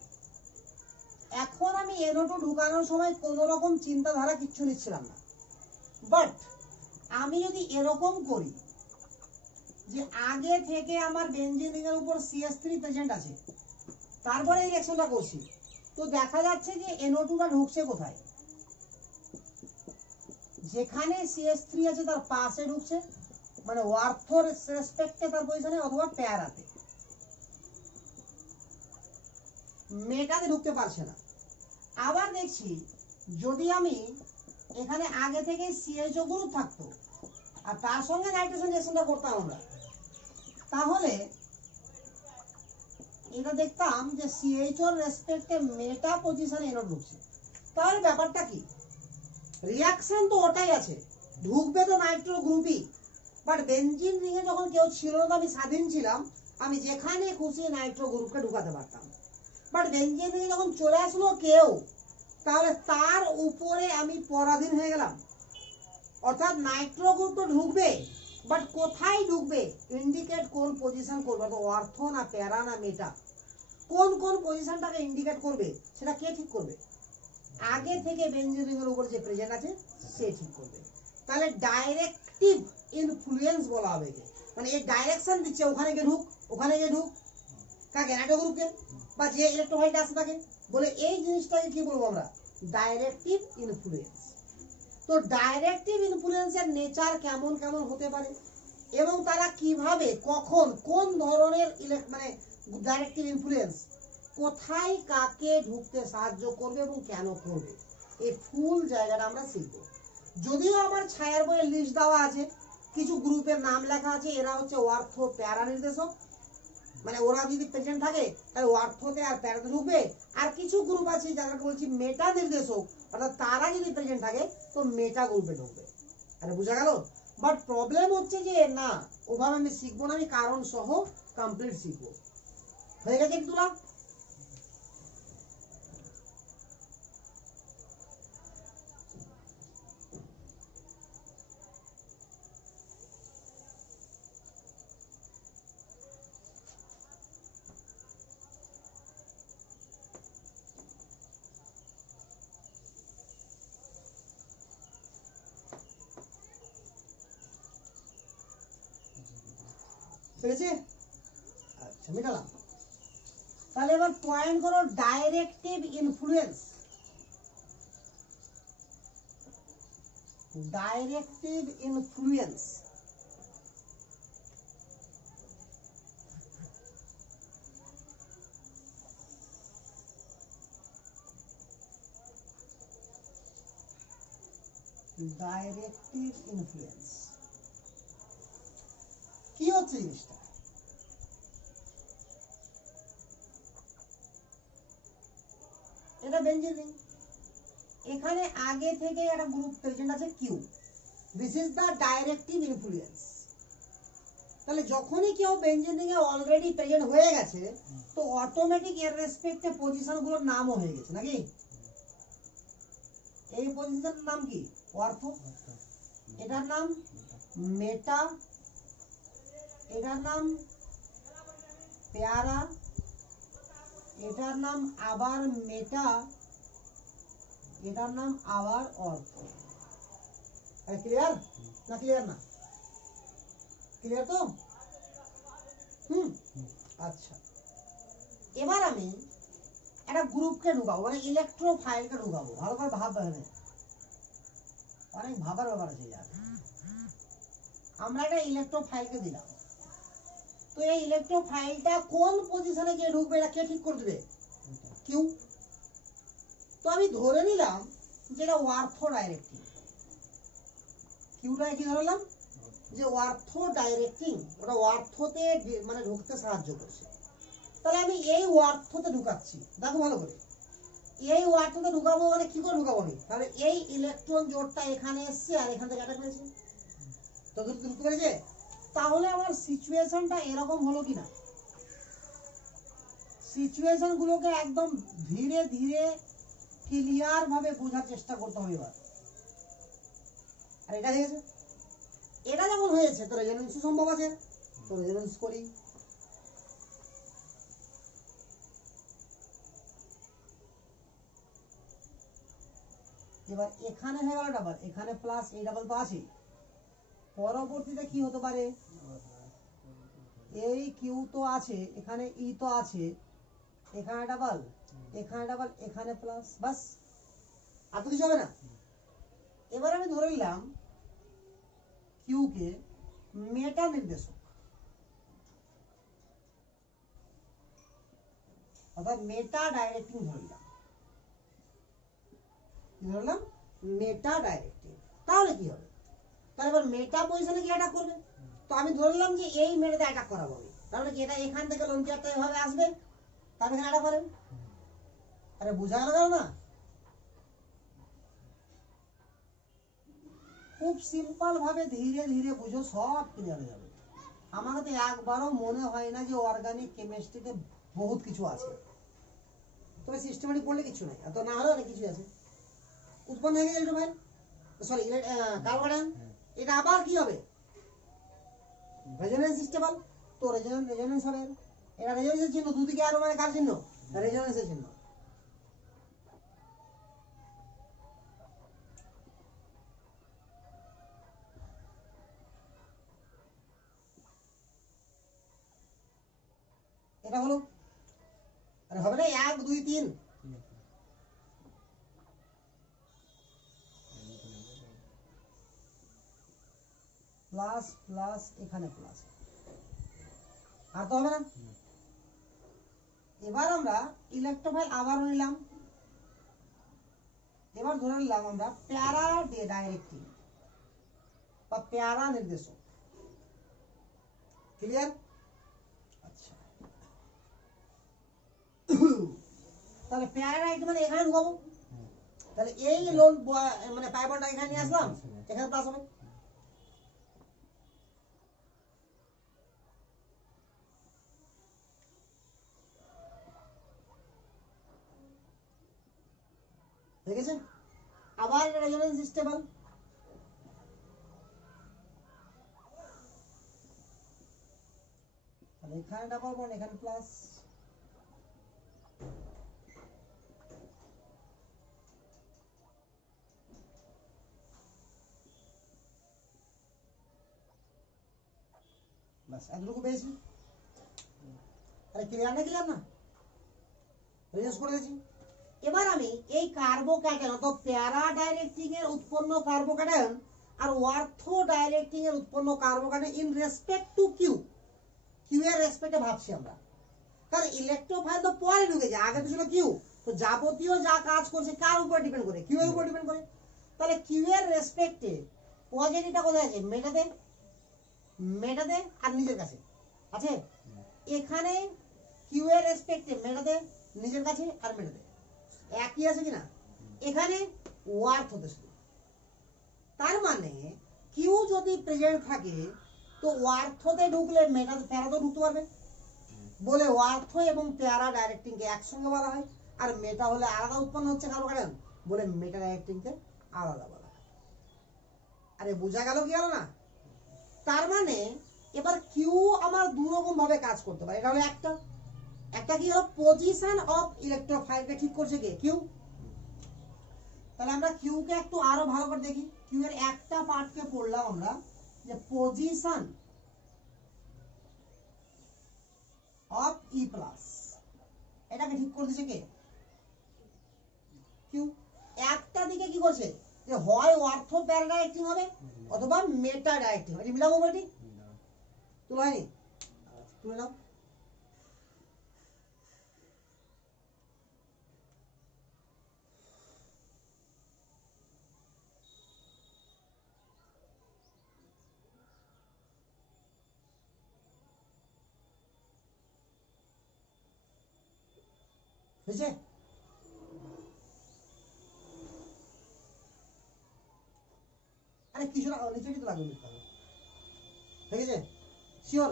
এখন আমি NO2 ঢুকানোর সময় কোনো রকম চিন্তাধারা কিচ্ছু নিচ্ছিলাম না, বাট আমি যদি এরকম করি যে আগে থেকে আমার বেনজিন রিং এর উপর CH3 প্রেজেন্ট আছে, তারপরে এই রিঅ্যাকশনটা করছি, তো দেখা যাচ্ছে যে NO2টা ঢুকছে কোথায়, যেখানে CH3 আছে তার পাশে ঢুকছে, মানে ওয়ার্থর রেসপেক্টে তার পজিশনে, অথবা প্যারাতে, মেটাতে ঢুকতে পারছে না। আবার দেখছি যদি আমি এখানে আগে থেকে CHO গ্রুপ থাকতো আর তার সঙ্গে নাইট্রেশন রিঅ্যাকশনটা করতাম আমরা, তাহলে এটা দেখতাম যে CHO এর রেসপেক্টে মেটা পজিশনে এনো ঢুকছে। তাহলে ব্যাপারটা কি, রিঅ্যাকশন তো ওটাই আছে, ঢুকবে তো নাইট্রো গ্রুপই, বাট বেনজিন রিং এ যখন কেউ ছিল না, আমি স্বাধীন ছিলাম, আমি যেখানে খুশি নাইট্রো গ্রুপকে ঢুকাতে পারতাম। বাট বেনজিন রিং যখন চলে আসলো কেউ, তাহলে তার উপরে আমি পরাধীন হয়ে গেলাম। অর্থাৎ নাইট্রো গ্রুপ তো ঢুকবে, বাট কোথায় ঢুকবে, ইন্ডিকেট কোন পজিশন করবে, তো অর্থ না প্যারা না মেটা, কোন কোন পজিশনটাকে ইন্ডিকেট করবে সেটা কে ঠিক করবে? আগে থেকে বেনজিন রিং এর উপর যে প্রেজেন্ট আছে সে ঠিক করবে। তাহলে ডাইরেক্টিভ ইনফ্লুয়েন্স বলা হবে, মানে এই ডাইরেকশন দিচ্ছে ওখানে গিয়ে ঢুক, ওখানে গিয়ে ঢুক, কাকে, নাইট্রো গ্রুপকে বা যে ইলেকট্রোলাইট আছে তাকে, বলে এই জিনিসটাকে কি বলবো আমরা, ডাইরেক্টিভ ইনফ্লুয়েন্স। তো ডাইরেক্টিভ ইনফ্লুয়েন্সের নেচার কেমন কেমন হতে পারে এবং তারা কিভাবে কখন কোন ধরনের মানে ডাইরেক্টিভ ইনফ্লুয়েন্স কোথায় কাকে ঢুকতে সাহায্য করবে এবং কেন করবে, এই ফুল জায়গাটা আমরা শিখব। যদিও আমার ছায়ার বইয়ে লিস্ট দেওয়া আছে, কিছু গ্রুপের নাম লেখা আছে, এরা হচ্ছে অর্থ প্যারা নির্দেশক, মানে ওরা যদি প্রেজেন্ট থাকে তাহলে অর্থতে আর প্যারাতে ঢুকবে। আর কিছু গ্রুপ আছে যাদেরকে বলছি মেটা নির্দেশক, অর্থাৎ তারা যদি প্রেজেন্ট থাকে তো মেটা গ্রুপে ঢুকবে। আরে বোঝা গেল? বাট প্রবলেম হচ্ছে যে না, ওভাবে আমি শিখবো না, আমি কারণ সহ কমপ্লিট শিখবো। হয়ে গেছে তুলা? ঠিক আছে, আচ্ছা মিটালাম। তাহলে এবার পয়েন্ট করো directive influence. Directive influence directive influence কি হচ্ছে জিনিসটা? এটা বেঞ্জিন রিং, এখানে আগে থেকে একটা গ্রুপ প্রেজেন্ট আছে Q, this is the directive influence. তাহলে যখনই কেউ বেঞ্জিন রিং এ অলরেডি প্রেজেন্ট হয়ে গেছে তো অটোমেটিক এর রেসপেক্টে পজিশনগুলোর নামও হয়ে গেছে নাকি? এই পজিশনের নাম কি? অর্থ। এটার নাম মেটা, এটার নাম পেয়ারা, এটার নাম আবার মেটা, এটার নাম আবার অর্থ। আরে ক্লিয়ার না? ক্লিয়ার না? ক্লিয়ার তো? আচ্ছা, এবার আমি একটা গ্রুপকে ঢুকাবো, মানে ইলেকট্রো ফাইলকে ঢুকাবো। ভালো করে ভাববে, অনেক ভাবার ব্যাপার আছে। আমরা একটা ইলেকট্রো ফাইলকে দিলাম, তো এই ইলেকট্রো ফাইলটা কোন পজিশনে গিয়ে ঢুকবে এটা কে ঠিক করে দেবে? কিউ। তো আমি ধরে নিলাম যে এটা অর্থ ডাইরেক্টিং। কিউটা কি ধরলাম? যে অর্থ ডাইরেক্টিং, ওটা অর্থতে মানে ঢুকতে সাহায্য করছে। তাহলে আমি এই অর্থতে ঢুকাচ্ছি, দেখো ভালো করে। এই অর্থতে ঢুকাবো মানে কি করে ঢুকাবো আমি? তাহলে এই ইলেকট্রন জোড়টা এখানে এসছে আর এখান থেকে অ্যাটাক করেছে, তো ঢুকতে পেরেছে। তাহলে আমার সিচুয়েশনটা এরকম হলো কিনা? সিচুয়েশন গুলোকে একদম ধীরে ধীরে ক্লিয়ার ভাবে বোঝার চেষ্টা করতে হবে এবার। আর এটা হয়েছে, এটা যেমন হয়েছে তো রেজোনেন্স সম্ভব আছে, তো রেজোনেন্স করি। এবার এখানে হয়ে গেল ডাবল, এখানে প্লাস, এই ডাবল তো আছে। পরবর্তীতে কি হতে পারে? এই কিউ তো আছে, এখানে ই তো আছে, এখানে ডাবল, এখানে ডাবল, এখানে প্লাস, বাস আর তো কিছু হবে না। এবার আমি ধরে নিলাম কিউ কে মেটা নির্দেশক, অর্থাৎ মেটা ডাইরেক্টিং ধরলাম। ধরলাম মেটা ডাইরেক্টিং। তাহলে কি হবে? তাহলে এবার মেটা পজিশনে কি অ্যাটাক করবে? তো আমি ধরলাম যে এই মেটাতে অ্যাটাক করাবো আমি, তাহলে কি এটা এখান থেকে লঞ্চারটা এভাবে আসবে, তাহলে এখানে অ্যাটাক করবে। আরে বোঝা গেল না? খুব সিম্পল ভাবে ধীরে ধীরে বুঝো, সব ক্লিয়ার হয়ে যাবে। আমাকে তো একবারও মনে হয় না যে অর্গানিক কেমিস্ট্রিতে বহুত কিছু আছে, তবে সিস্টেমেটিক পড়লে কিছু নাই, তো না হলে অনেক কিছু আছে। উৎপন্ন হয়ে গেছে ভাই, সরি কার্বন, এটা আবার কি হবে? রেজোনেন্স স্টেবল, তো রেজোনেন্স হবে। এটা রেজোনেন্সের চিহ্ন, দুদিকে আরো মানে কার চিহ্ন? রেজোনেন্সের চিহ্ন। এটা হলো, আরে হবে না 1 2 3, প্লাস প্লাস, এখানে প্লাস, আর তো হবে না। এবার আমরা ইলেকট্রোফাইল আবারও নিলাম, এবার ধরে নিলাম আমরা প্যারা ডাইরেক্টিং বা প্যারা নির্দেশক। ক্লিয়ার? আচ্ছা, তাহলে প্যারা ডাইরেক্টিং মানে এখানে ঢুকাবো, তাহলে এই লোন মানে পাই বন্ডটা এখানে নিয়ে আসলাম, এখানে প্লাস হবে। ঠিক আছে, আবার রেজোনেন্স স্টেবল। তাহলে এখানে ডাবল বন্ড, এখানে প্লাস। বাস এতটুকু পেয়েছি। আরে ক্লিয়ার না, ক্লিয়ার না, রেজেস করে দিয়েছি। এবার আমি এই কার্বোক্যাটায়ন অর্থাৎ প্যারা ডাইরেক্টিং এর উৎপন্ন কার্বোক্যাটায়ন আর অর্থো ডাইরেক্টিং এর উৎপন্ন carbocation in respect to Q, Q এর রেসপেক্টে ভাবছি আমরা, কারণ ইলেকট্রোফাইল তো পরে ঢুকে যায়, আগে তো ছিল কিউ। তো যাবতীয় যা কাজ করছে কার উপর ডিপেন্ড করে? কিউ এর উপর ডিপেন্ড করে। তাহলে কিউ এর রেসপেক্টে পজিটিভটা কোথায় আছে? মেটাতে, মেটাতে আর নিজের কাছে আছে। এখানে কিউ এর রেসপেক্টে মেটাতে, নিজের কাছে আর মেটাতে একই আছে কিনা? এখানে ওয়ার্থ হতে শুধু। তার মানে কিউ যদি প্রেজেন্ট থাকে তো ওয়ার্থতে ঢুকলে মেটাতে প্যারা তো ঢুকতে পারবে, বলে ওয়ার্থ এবং প্যারা ডাইরেক্টিং কে একসঙ্গে বলা হয়। আর মেটা হলে আলাদা উৎপন্ন হচ্ছে কার্বোক্যাটায়ন, বলে মেটা ডাইরেক্টিং কে আলাদা বলা হয়। আরে বোঝা গেল কি গেল না? তার মানে এবার কিউ আমার দু রকম ভাবে কাজ করতে পারে। এটা হলো একটা, একটা কি হলো পজিশন অফ ইলেকট্রোফাইলকে ঠিক করছে কে? কিউ। তাহলে আমরা কিউ কে একটু আরো ভালো করে দেখি। কিউ এর একটা পার্টকে পড়লাম আমরা, যে পজিশন অফ ই প্লাস, এটাকে ঠিক করে দিয়েছে কে? কিউ। একটা দিকে কি করছে? যে হয় অর্থ প্যারা ডাইরেক্টিং হবে অথবা মেটা ডাইরেক্টিং হবে। মিলাবো বলটি তুলো হয়নি, তুলে নাও। বুঝছে? আরে কিছুটা নিচে কিন্তু লাগবে, ঠিক আছে? শিওর?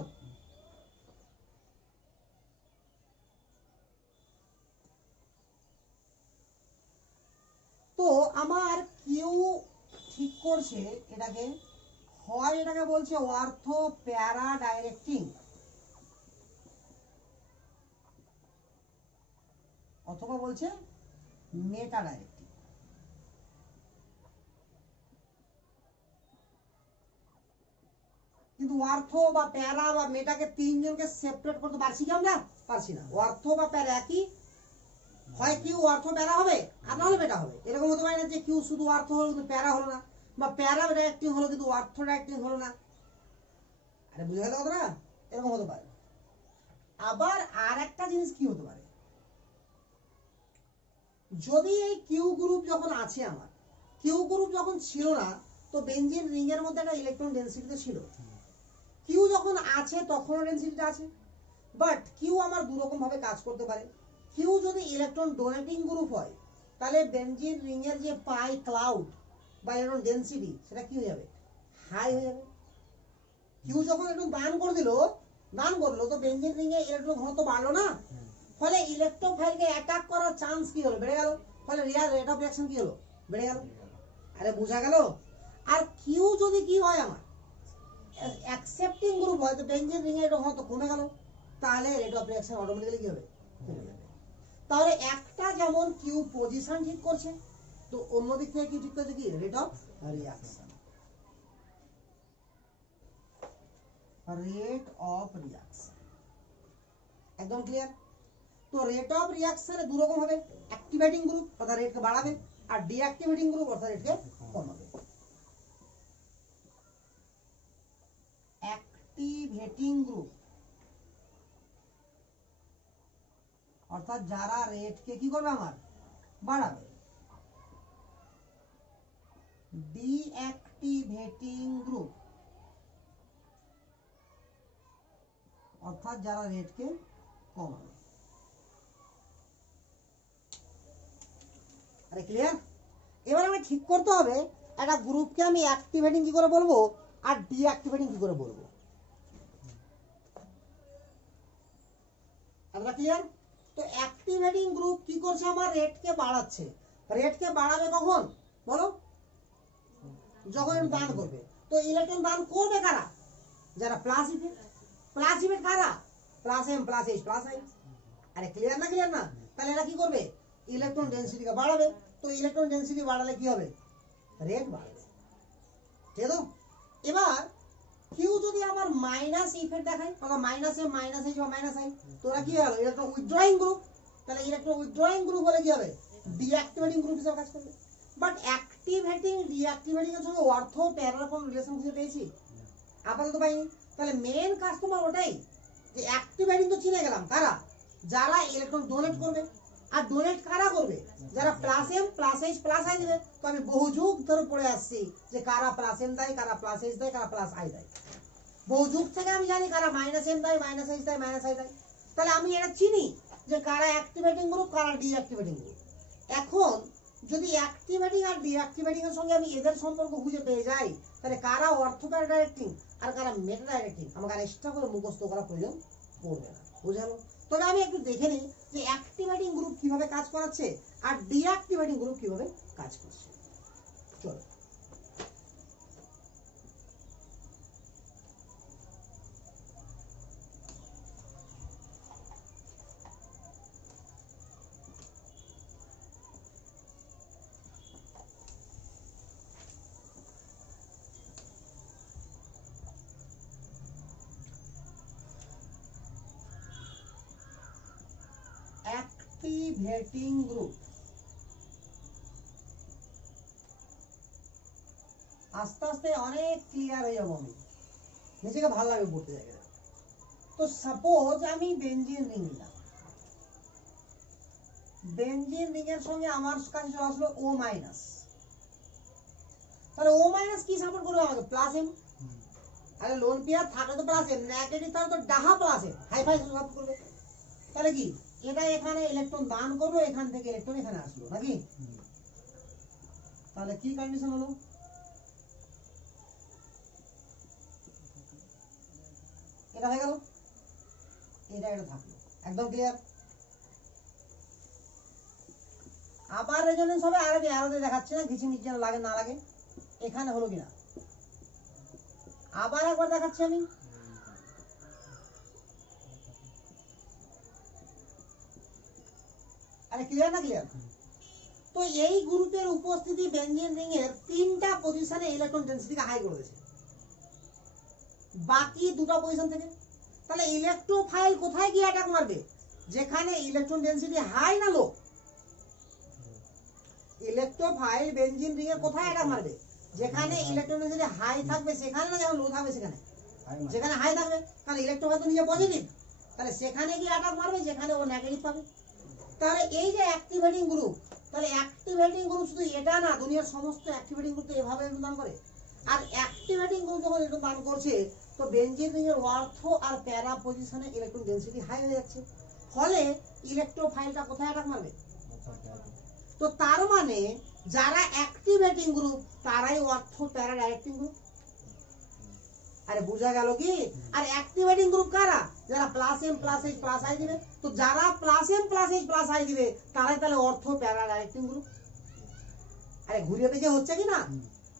তো আমার কিউ ঠিক করছে এটাকে, হয় এটাকে বলছে অর্থ প্যারা ডাইরেক্টিং অথবা বলছে মেটা ডাইরেক্টিং। কিন্তু অর্থ বা প্যারা বা মেটাকে তিনজনকে সেপারেট করতে পারছি কি আমরা? পারছি না। অর্থ বা প্যারা একই, হয় কিউ অর্থ প্যারা হবে আর নাহলে মেটা হবে। এরকম হতে পারে না যে কিউ শুধু অর্থ হলো কিন্তু প্যারা হলো না, বা প্যারা ডাইরেক্টিং হলো কিন্তু অর্থ ডাইরেক্টিং হলো না। আরে বুঝে গেল কথা না? এরকম হতে পারে। আবার আর একটা জিনিস কি হতে পারে, যদি এই কিউ গ্রুপ যখন আছে আমার, কিউ গ্রুপ যখন ছিল না তো বেনজিন রিং এর মধ্যে একটা ইলেকট্রন ডেনসিটি তো ছিল। কিউ যখন আছে তখনও ডেনসিটিটা আছে। বাট কিউ আমার দু রকম ভাবে কাজ করতে পারে। কিউ যদি ইলেকট্রন ডোনেটিং গ্রুপ হয় তাহলে বেনজিন রিং এর যে পাই ক্লাউড বা ইলেকট্রন ডেনসিটি সেটা কি হয়ে যাবে? হাই হয়ে যাবে। কিউ যখন একটু দান করে দিল, দান করলো, তো বেনজিন রিং এ ইলেকট্রন ঘনত্ব বাড়লো না, ফলে ইলেকট্রোফাইলকে অ্যাটাক করার চান্স কি হলো? বেড়ে গেল। ফলে রেট অফ রিঅ্যাকশন কি হলো? বেড়ে গেল। আরে বোঝা গেল? আর কিউ যদি কি হয় আমার অ্যাকসেপ্টিং গ্রুপ হয় তো বেনজিন রিং এর ঘনত্ব কমে গেল, তাহলে রেট অফ রিঅ্যাকশন অটোমেটিক্যালি কি হবে? কমে যাবে। তাহলে একটা যেমন কিউ পজিশন ঠিক করছে, তো অন্য দিক থেকে কি ঠিক করছে? কি rate of reaction, rate of reaction. একদম ক্লিয়ার? তো রেট অফ রিঅ্যাকশনে দু রকম হবে, অ্যাক্টিভেটিং গ্রুপ অর্থাৎ রেটকে বাড়াবে, আর ডিঅ্যাক্টিভেটিং গ্রুপ অর্থাৎ রেটকে কমাবে। অ্যাক্টিভেটিং গ্রুপ অর্থাৎ যারা রেটকে কি করবে আমার? বাড়াবে। ডিঅ্যাক্টিভেটিং গ্রুপ অর্থাৎ যারা রেটকে কমাবে। আরে ক্লিয়ার? এবার আমি ঠিক করতে হবে একটা গ্রুপকে আমি অ্যাক্টিভেটিং কি করে বলবো আর ডিঅ্যাক্টিভেটিং কি করে বলবো। আমরা ক্লিয়ার? তো অ্যাক্টিভেটিং গ্রুপ কি করছে, আমার রেটকে বাড়াচ্ছে। রেটকে বাড়াবে কখন বলো? যখন দান করবে। তো ইলেকট্রন দান করবে কারা? যারা প্লাস ইফেক্ট। প্লাস ইফেক্ট কারা? Plus M plus H plus I. আরে ক্লিয়ার না? ক্লিয়ার না? তাহলে এরা কি করবে? ইলেকট্রন ডেনসিটিকে বাড়াবে। তো ইলেকট্রন ডেনসিটি বাড়ালে কি হবে? রেট বাড়বে। ঠিক আছে? এবার কিউ যদি আমার মাইনাস ইফেক্ট দেখায়, তাহলে মাইনাস এম মাইনাস এইচ বা মাইনাস আই, তোরা কি হলো? Electron withdrawing group. তাহলে ইলেকট্রন উইথড্রয়িং গ্রুপ হলে কি হবে? ডিঅ্যাক্টিভেটিং গ্রুপ হিসেবে কাজ করবে। বাট অ্যাক্টিভেটিং ডিঅ্যাক্টিভেটিং এর সঙ্গে অর্থ প্যারার কোন রিলেশন খুঁজে পেয়েছি? আপাতত পাইনি। তাহলে মেন কাজ তোমার ওটাই যে অ্যাক্টিভেটিং তো চিনে গেলাম কারা? যারা ইলেকট্রন ডোনেট করবে। আর ডোনেট কারা করবে? যারা plus M plus H plus I দেবে। তো আমি বহু যুগ ধরে পড়ে আসছি যে কারা প্লাস এম দেয়, কারা প্লাস এইচ দেয়, কারা প্লাস আই দেয়। বহু যুগ থেকে আমি জানি কারা মাইনাস এম দেয়, মাইনাস এইচ দেয়, মাইনাস আই দেয়। তাহলে আমি এটা চিনি যে কারা অ্যাক্টিভেটিং গ্রুপ, কারা ডিঅ্যাক্টিভেটিং গ্রুপ। এখন যদি অ্যাক্টিভেটিং আর ডিঅ্যাক্টিভেটিং এর সঙ্গে আমি এদের সম্পর্ক খুঁজে পেয়ে যাই, তাহলে কারা অর্থোপ্যারা ডাইরেক্টিং আর কারা মেটা ডাইরেক্টিং আমাকে আর এক্সট্রা করে মুখস্থ করা প্রয়োজন পড়বে না। বুঝালো? তবে আমি একটু দেখে নিই যে অ্যাক্টিভেটিং গ্রুপ কিভাবে কাজ করাচ্ছে আর ডিঅ্যাক্টিভেটিং গ্রুপ কিভাবে কাজ করছে। চলো অ্যাক্টিভেটিং গ্রুপ আস্তে আস্তে অনেক ক্লিয়ার হয়ে যাবো আমি, নিজেকে ভালো লাগবে পড়তে জায়গায়। তো সাপোজ আমি বেনজিন রিং নিলাম, বেনজিন রিং এর সঙ্গে আমার কাছে চলে আসলো ও মাইনাস। তাহলে ও মাইনাস কি সাপোর্ট করবে আমাকে? Plus M. আরে লোন পেয়ার থাকলে তো প্লাস এম, নেগেটিভ তাহলে তো ডাহা plus M, hi fi support করবে। তাহলে কি এটা এখানে ইলেকট্রন দান করবে, এখান থেকে ইলেকট্রন এখানে আসলো নাকি? তাহলে কি কন্ডিশন হলো? এটা হয়ে গেল, এটা থাকলো। একদম ক্লিয়ার? আবার রেজোনেন্স হবে, আরবি আরোতে দেখাচ্ছে না, ঘিচিমিচি যেন লাগে না লাগে। এখানে হলো কিনা আবার একবার দেখাচ্ছি আমি। আরে ক্লিয়ার না? ক্লিয়ার? তো এই গ্রুপের উপস্থিতি বেনজিন রিং এর তিনটা পজিশনে ইলেকট্রন ডেনসিটিকে হাই করে দিয়েছে, বাকি দুটো পজিশন থেকে। তাহলে ইলেকট্রোফাইল কোথায় গিয়ে অ্যাটাক মারবে? যেখানে ইলেকট্রন ডেনসিটি হাই না লো? ইলেকট্রোফাইল বেনজিন রিং এর কোথায় অ্যাটাক মারবে? যেখানে ইলেকট্রন ডেনসিটি হাই থাকবে সেখানে, না যেখানে লো থাকবে সেখানে? যেখানে হাই থাকবে, কারণ ইলেকট্রোফাইল তো নিজে পজিটিভ। তাহলে সেখানে গিয়ে অ্যাটাক মারবে যেখানে ও নেগেটিভ পাবে। তাহলে এই যে অ্যাক্টিভেটিং গ্রুপ, তাহলে অ্যাক্টিভেটিং গ্রুপ শুধু এটা না, দুনিয়ার সমস্ত অ্যাক্টিভেটিং গ্রুপ তো এভাবে দান করে। আর অ্যাক্টিভেটিং গ্রুপ যখন ইলেকট্রন দান করছে, তো বেনজিন রিং এর অর্থ আর প্যারা পজিশনে ইলেকট্রন ডেনসিটি হাই হয়ে যাচ্ছে, ফলে ইলেকট্রোফাইলটা কোথায় অ্যাটাক মারবে? তো তার মানে যারা অ্যাক্টিভেটিং গ্রুপ তারাই অর্থ প্যারা ডাইরেক্টিং গ্রুপ। আরে বোঝা গেল কি? আর অ্যাক্টিভেটিং গ্রুপ কারা? যারা plus M plus H plus I দিবে। তো যারা plus M plus H plus I দিবে তারাই তাহলে অর্থ প্যারা ডাইরেক্টিং গ্রুপ। আরে ঘুরিয়ে পেঁচিয়ে হচ্ছে কি না?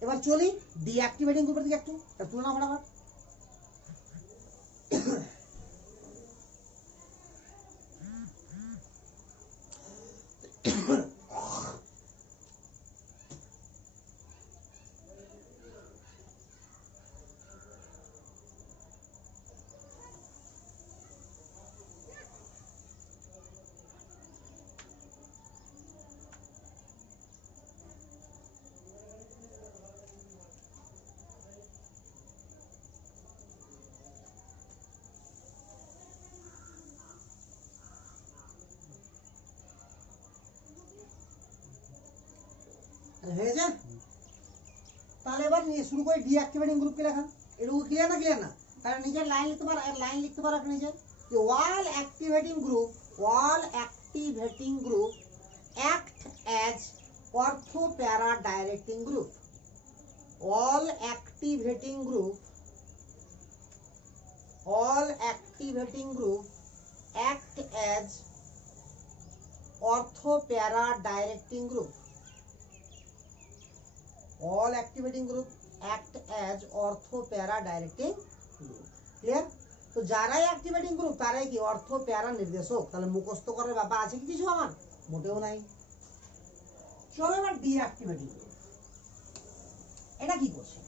এবার চলি ডিঅ্যাক্টিভেটিং গ্রুপের দিকে একটু তুলনা ফটাফট। হয়েছে? তাহলে এবার শুরু করে ডিঅ্যাক্টিভেটিং গ্রুপকে লেখা। এটুকু ক্লিয়ার না? ক্লিয়ার না? তাহলে নিজের লাইন লিখতে পারো, লাইন লিখতে পারো একটা নিজের যে all activating group, all activating group act as ortho para directing group. All activating group act as ortho para directing group. All activating group act as ortho para directing group. Clear? তো যারাই activating group তারাই কি অর্থ প্যারা নির্দেশক। তাহলে মুখস্থ করার ব্যাপার আছে কি কিছু আমার? মোটেও নাই। চলো এবার ডিঅ্যাক্টিভেটিং গ্রুপ, এটা কি করছে?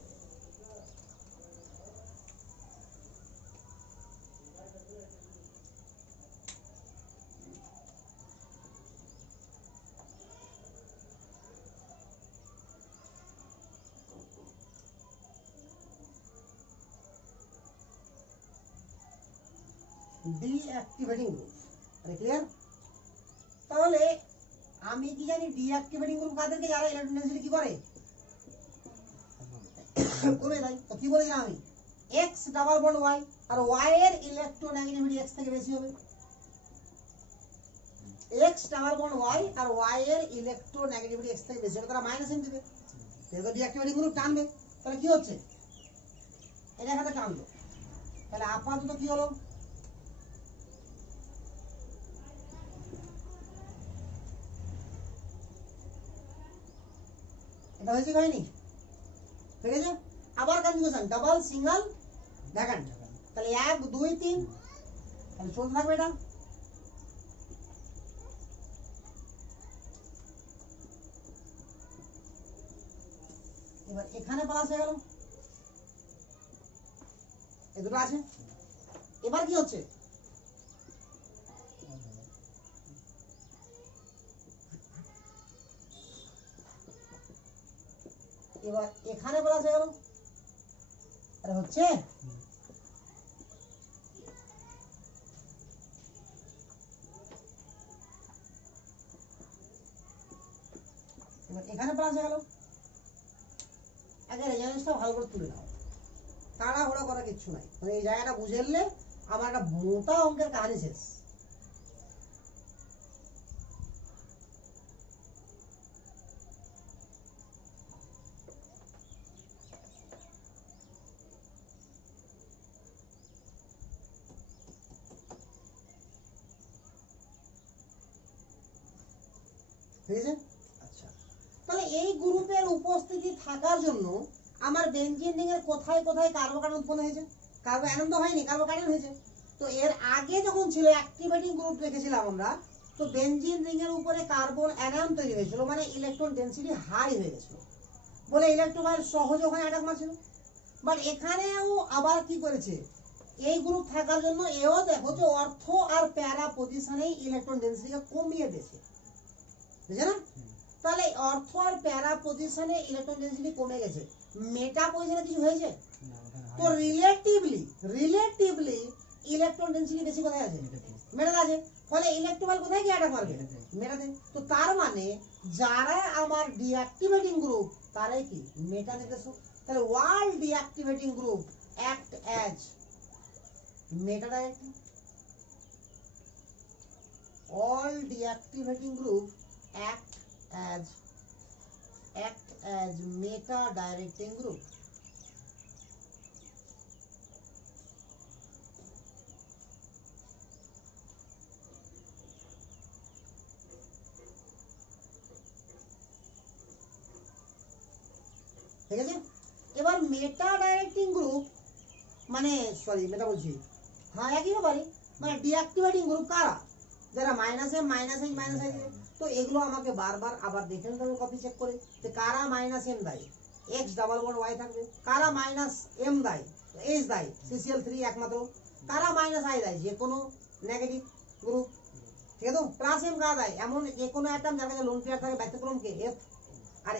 ডিঅ্যাক্টিভেটিং গ্রুপ, আরে ক্লিয়ার? তাহলে আমি কি জানি ডিঅ্যাক্টিভেটিং গ্রুপ কাদেরকে? যারা ইলেকট্রন ডেনসিটি কি করে? কমে দেয়। তো কি বলেছিলাম আমি? x ডাবল বন্ড y, আর y এর ইলেকট্রোনেগেটিভিটি x থেকে বেশি হবে। x ডাবল বন্ড y আর y এর ইলেকট্রোনেগেটিভিটি x থেকে বেশি হবে, তারা মাইনাস m দিবে। তো ডিঅ্যাক্টিভেটিং গ্রুপ টানবে। তাহলে কি হচ্ছে? এটা এখানে টানলো। তাহলে আপাতত কি হলো? এটা হয়েছে হয়নি? ঠিক আছে। আবার কনজুগেশন ডাবল সিঙ্গেল ভ্যাকান্ট, তাহলে 1 2 3, তাহলে চলতে থাকবে এটা। এবার এখানে প্লাস হয়ে গেল, এই দুটো আছে। এবার কি হচ্ছে? এবার এখানে প্লাস হয়ে গেল, আরে হচ্ছে। এবার এখানে প্লাস হয়ে গেল। আগে রেজাল্টটা ভালো করে তুলে নাও, তাড়াহুড়া করা কিচ্ছু নাই। মানে এই জায়গাটা বুঝে নিলে আমার একটা মোটা অঙ্কের কাহিনী শেষ। ঠিক আছে? আচ্ছা, তাহলে এই গ্রুপের উপস্থিতি থাকার জন্য আমার বেনজিন রিং এর কোথায় কোথায় কার্বোকার্বন উৎপন্ন হয়েছে? কার্বো অ্যানন তো হয়নি, কার্বোকার্বন হয়েছে। তো এর আগে যখন ছিল অ্যাক্টিভেটিং গ্রুপ রেখেছিলাম আমরা, তো বেনজিন রিং এর উপরে কার্বন অ্যানায়ন তৈরি হয়েছিল, মানে ইলেকট্রন ডেনসিটি হাই হয়ে গেছিল বলে ইলেকট্রোফাইল সহজে ওখানে অ্যাটাক মারছিল। বাট এখানেও আবার কি করেছে? এই গ্রুপ থাকার জন্য এও দেখো যে অর্থ আর প্যারা পজিশনে ইলেকট্রন ডেনসিটিকে কমিয়ে দিয়েছে, বুঝলে না? তাহলে অর্থ আর প্যারা পজিশনে ইলেকট্রন ডেনসিটি কমে গেছে, মেটা পজিশনে কিছু হয়েছে? তো রিলেটিভলি ইলেকট্রন ডেনসিটি বেশি কোথায় আছে? মেটাতে আছে। ফলে ইলেকট্রোফাইল কোথায় গিয়ে অ্যাটাক মারবে? মেটাতে। তো তার মানে যারা আমার ডিঅ্যাক্টিভেটিং গ্রুপ তারাই কি মেটা নির্দেশক। তাহলে ওয়ার্ল্ড ডিঅ্যাক্টিভেটিং গ্রুপ অ্যাক্ট অ্যাজ মেটা directing. all deactivating group act as meta directing group. ঠিক আছে? এবার মেটা ডাইরেক্টিং গ্রুপ মানে সরি মেটা বলছি, হ্যাঁ একই ব্যাপারই, মানে ডিঅ্যাক্টিভেটিং গ্রুপ কারা? যারা minus M minus H minus H. তো এগুলো আমাকে বারবার আবার দেখে নিতে হবে কপি চেক করে, যে কারা মাইনাস এম দেয়, এক্স ডাবল বন্ড ওয়াই থাকবে। কারা মাইনাস এম দেয়, এইচ দেয় সিসিএল 3 একমাত্র। কারা মাইনাস আই দেয়, যে কোনো নেগেটিভ গ্রুপ। ঠিক আছে? তো প্লাস এম কারা দেয়, এমন যে কোনো অ্যাটম যার কাছে লোন পেয়ার থাকে ব্যতিক্রম কে এফ, আর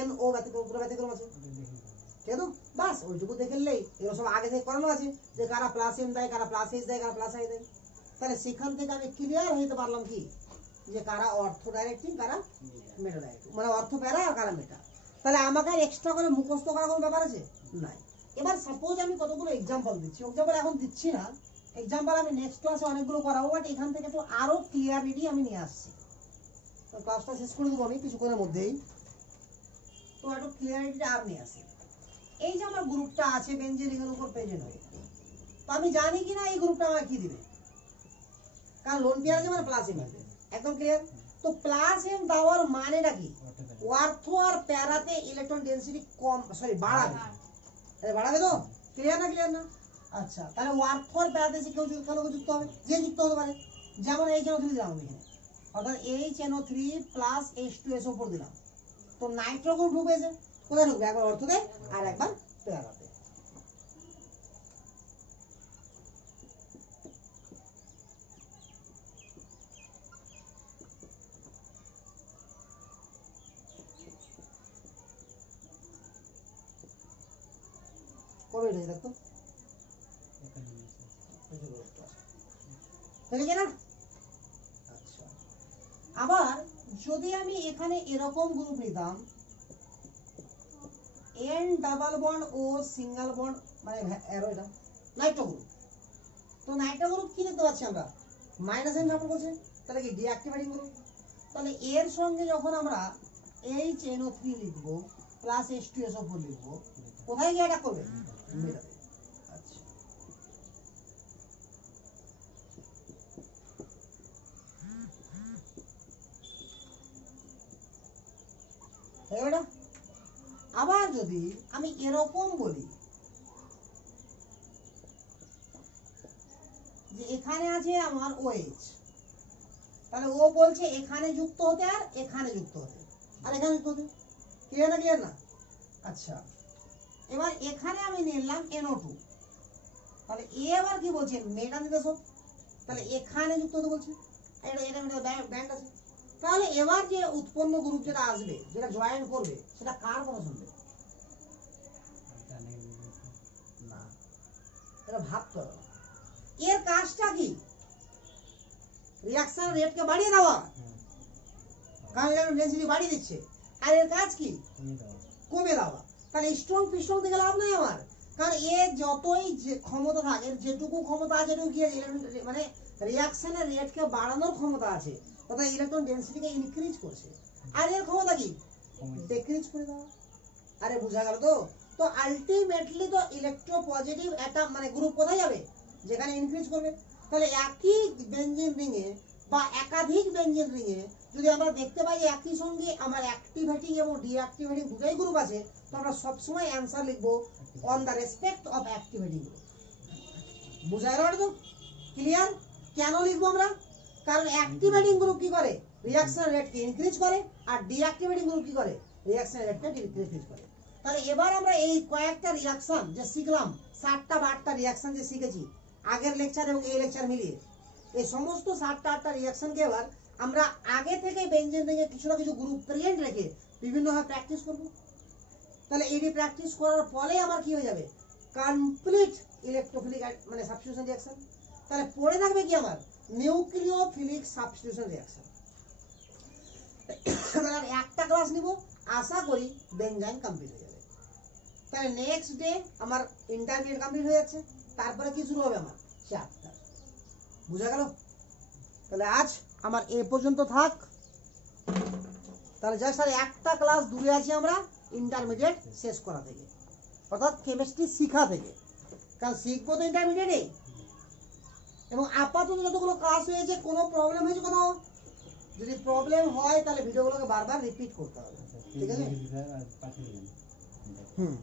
এন ও ব্যতিক্রম, পুরো ব্যতিক্রম আছে। ঠিক আছে? বাস ওইটুকু দেখে নিলেই এগুলো সব আগে থেকে করানো আছে, যে কারা প্লাস এম দেয়, কারা প্লাস এইচ দেয়, কারা প্লাস আই দেয়। তাহলে সেখান থেকে আমি ক্লিয়ার হইতে পারলাম কি, যে কারা অর্থ ডাইরেক্টিং, কারা মেটা ডাইরেক্টিং, মানে অর্থ প্যারা আর কারা মেটা। তাহলে আমাকে আর এক্সট্রা করে মুখস্থ করার কোনো ব্যাপার আছে? নাই। এবার সাপোজ আমি কতগুলো এক্সাম্পল দিচ্ছি, এক্সাম্পল এখন দিচ্ছি না, এক্সাম্পল আমি নেক্সট ক্লাসে অনেকগুলো করাবো, বাট এখান থেকে তো আরো ক্লিয়ারিটি আমি নিয়ে আসছি। ক্লাসটা শেষ করে দেবো আমি কিছুক্ষণের মধ্যেই। তো একটু ক্লিয়ারিটিটা আর নিয়ে আসি। এই যে আমার গ্রুপটা আছে বেঞ্জিন রিংয়ের উপর প্রেজেন্ট হয়ে, তো আমি জানি কিনা এই গ্রুপটা আমাকে কি দিবে, কারণ লোন পেয়ার আছে মানে প্লাস এম আসবে, একদম ক্লিয়ার। তো প্লাস এম দেওয়ার মানেটা কি, অর্থ আর প্যারাতে ইলেকট্রন ডেনসিটি কম সরি বাড়াবে, বাড়াবে তো, ক্লিয়ার না ক্লিয়ার না? আচ্ছা, তাহলে অর্থ আর প্যারাতে এসে কেউ যুক্ত হবে, যে যুক্ত হতে পারে, যেমন এই NO3 দিলাম আমি এখানে, অর্থাৎ NO3 প্লাস H2SO4 দিলাম, তো নাইট্রো গ্রুপ ঢুকেছে, কোথায় ঢুকবে, একবার অর্থতে আর একবার প্যারাতে। কবে এটা দেখো ঠিক না? আচ্ছা, আবার যদি আমি এখানে এরকম গ্রুপ নিতাম N ডাবল বন্ড ও সিঙ্গেল বন্ড মানে অ্যারো, এটা নাইট্রো গ্রুপ, তো নাইট্রো গ্রুপ কি দেখতে পাচ্ছি আমরা, মাইনাস N সাপোর্ট করছে, তাহলে কি ডিঅ্যাক্টিভেটিং গ্রুপ। তাহলে এর সঙ্গে যখন আমরা HNO3 লিখবো প্লাস H2SO4 লিখবো, কোথায় গিয়ে অ্যাটাক করবে, মিডলে। আচ্ছা, এবারে আবার যদি আমি এরকম বলি যে এখানে আছে আমার OH, তাহলে ও বলছে এখানে যুক্ত হতে আর এখানে যুক্ত হতে আর এখানে যুক্ত হতে, ক্লিয়ার না ক্লিয়ার না? আচ্ছা, এবার এখানে আমি নিলাম NO2, তাহলে এ আবার কি বলছে, মেটা নির্দেশক, তাহলে এখানে যুক্ত হতে বলছে, এটা ব্যান্ড আছে, তাহলে এবার যে উৎপন্ন গ্রুপ যেটা আসবে, যেটা জয়েন করবে, সেটা কার কথা শুনবে না, এটা ভাবতে হবে। এর কাজটা কি, রিঅ্যাকশন রেটকে বাড়িয়ে দেওয়া, কারণ ইলেকট্রন ডেনসিটি বাড়িয়ে দিচ্ছে, আর এর কাজ কি, কমে দেওয়া। তাহলে স্ট্রং পিস্টন থেকে লাভ নাই আমার, কারণ এর যতই ক্ষমতা থাকে, যেটুকু ক্ষমতা আছে যেটুকু গিয়ে মানে রিঅ্যাকশনের রেটকে বাড়ানোর ক্ষমতা আছে, অর্থাৎ ইলেকট্রন ডেনসিটিকে ইনক্রিজ করছে, আর এর ক্ষমতা কি, ডিক্রিজ করে দেওয়া। আরে বুঝা গেল তো? তো আলটিমেটলি তো ইলেকট্রো পজিটিভ অ্যাটম মানে গ্রুপ কোথায় যাবে, যেখানে ইনক্রিজ করবে। তাহলে একই বেনজিন রিংয়ে বা একাধিক বেনজিন রিংয়ে যদি আমরা দেখতে পাই একই সঙ্গে আমার অ্যাক্টিভেটিং এবং ডিঅ্যাক্টিভেটিং দুটোই গ্রুপ আছে, তো আমরা সবসময় অ্যান্সার লিখবো on the respect of activating group. বুঝা গেল তো? ক্লিয়ার? কেন লিখবো আমরা, কারণ অ্যাক্টিভেটিং গ্রুপ কি করে, রিঅ্যাকশন রেটকে ইনক্রিজ করে, আর ডিঅ্যাক্টিভেটিং গ্রুপ কি করে, রিঅ্যাকশন রেটকে ডিক্রিজ করে। তাহলে এবার আমরা এই কয়েকটা রিঅ্যাকশন যে শিখলাম, 7টা বা 8টা রিঅ্যাকশন যে শিখেছি আগের লেকচার এবং এই লেকচার মিলিয়ে, এই সমস্ত 7টা 8টা রিঅ্যাকশনকে এবার আমরা আগে থেকে বেঞ্জিন রিংয়ে কিছু না কিছু গ্রুপ প্রেজেন্ট রেখে বিভিন্নভাবে প্র্যাকটিস করব। তাহলে এটি প্র্যাকটিস করার ফলে আমার কি হয়ে যাবে, কমপ্লিট ইলেকট্রোফিলিক মানে সাবস্টিটিউশন রিঅ্যাকশন। তাহলে পড়ে থাকবে কি আমার, নিউক্লিওফিলিক সাবস্টিটিউশন রিঅ্যাকশন। তাহলে একটা ক্লাস নিব, আশা করি বেঞ্জাইন কমপ্লিট হয়ে যাবে। তাহলে নেক্সট ডে আমার ইন্টারমিডিয়েট কমপ্লিট হয়ে যাচ্ছে, তারপরে কি শুরু হবে আমার চ্যাপ্টার। বুঝা গেল? তাহলে আজ আমার এ পর্যন্ত থাক। তাহলে জাস্ট আর একটা ক্লাস দূরে আছি আমরা ইন্টারমিডিয়েট শেষ করা থেকে, অর্থাৎ কেমিস্ট্রি শিখা থেকে, কারণ শিখবো তো ইন্টারমিডিয়েটে। এবং আপাতত যতগুলো ক্লাস হয়েছে, কোনো প্রবলেম হয়েছে কোথাও, যদি প্রবলেম হয় তাহলে ভিডিওগুলোকে বারবার রিপিট করতে হবে, ঠিক আছে? হুম।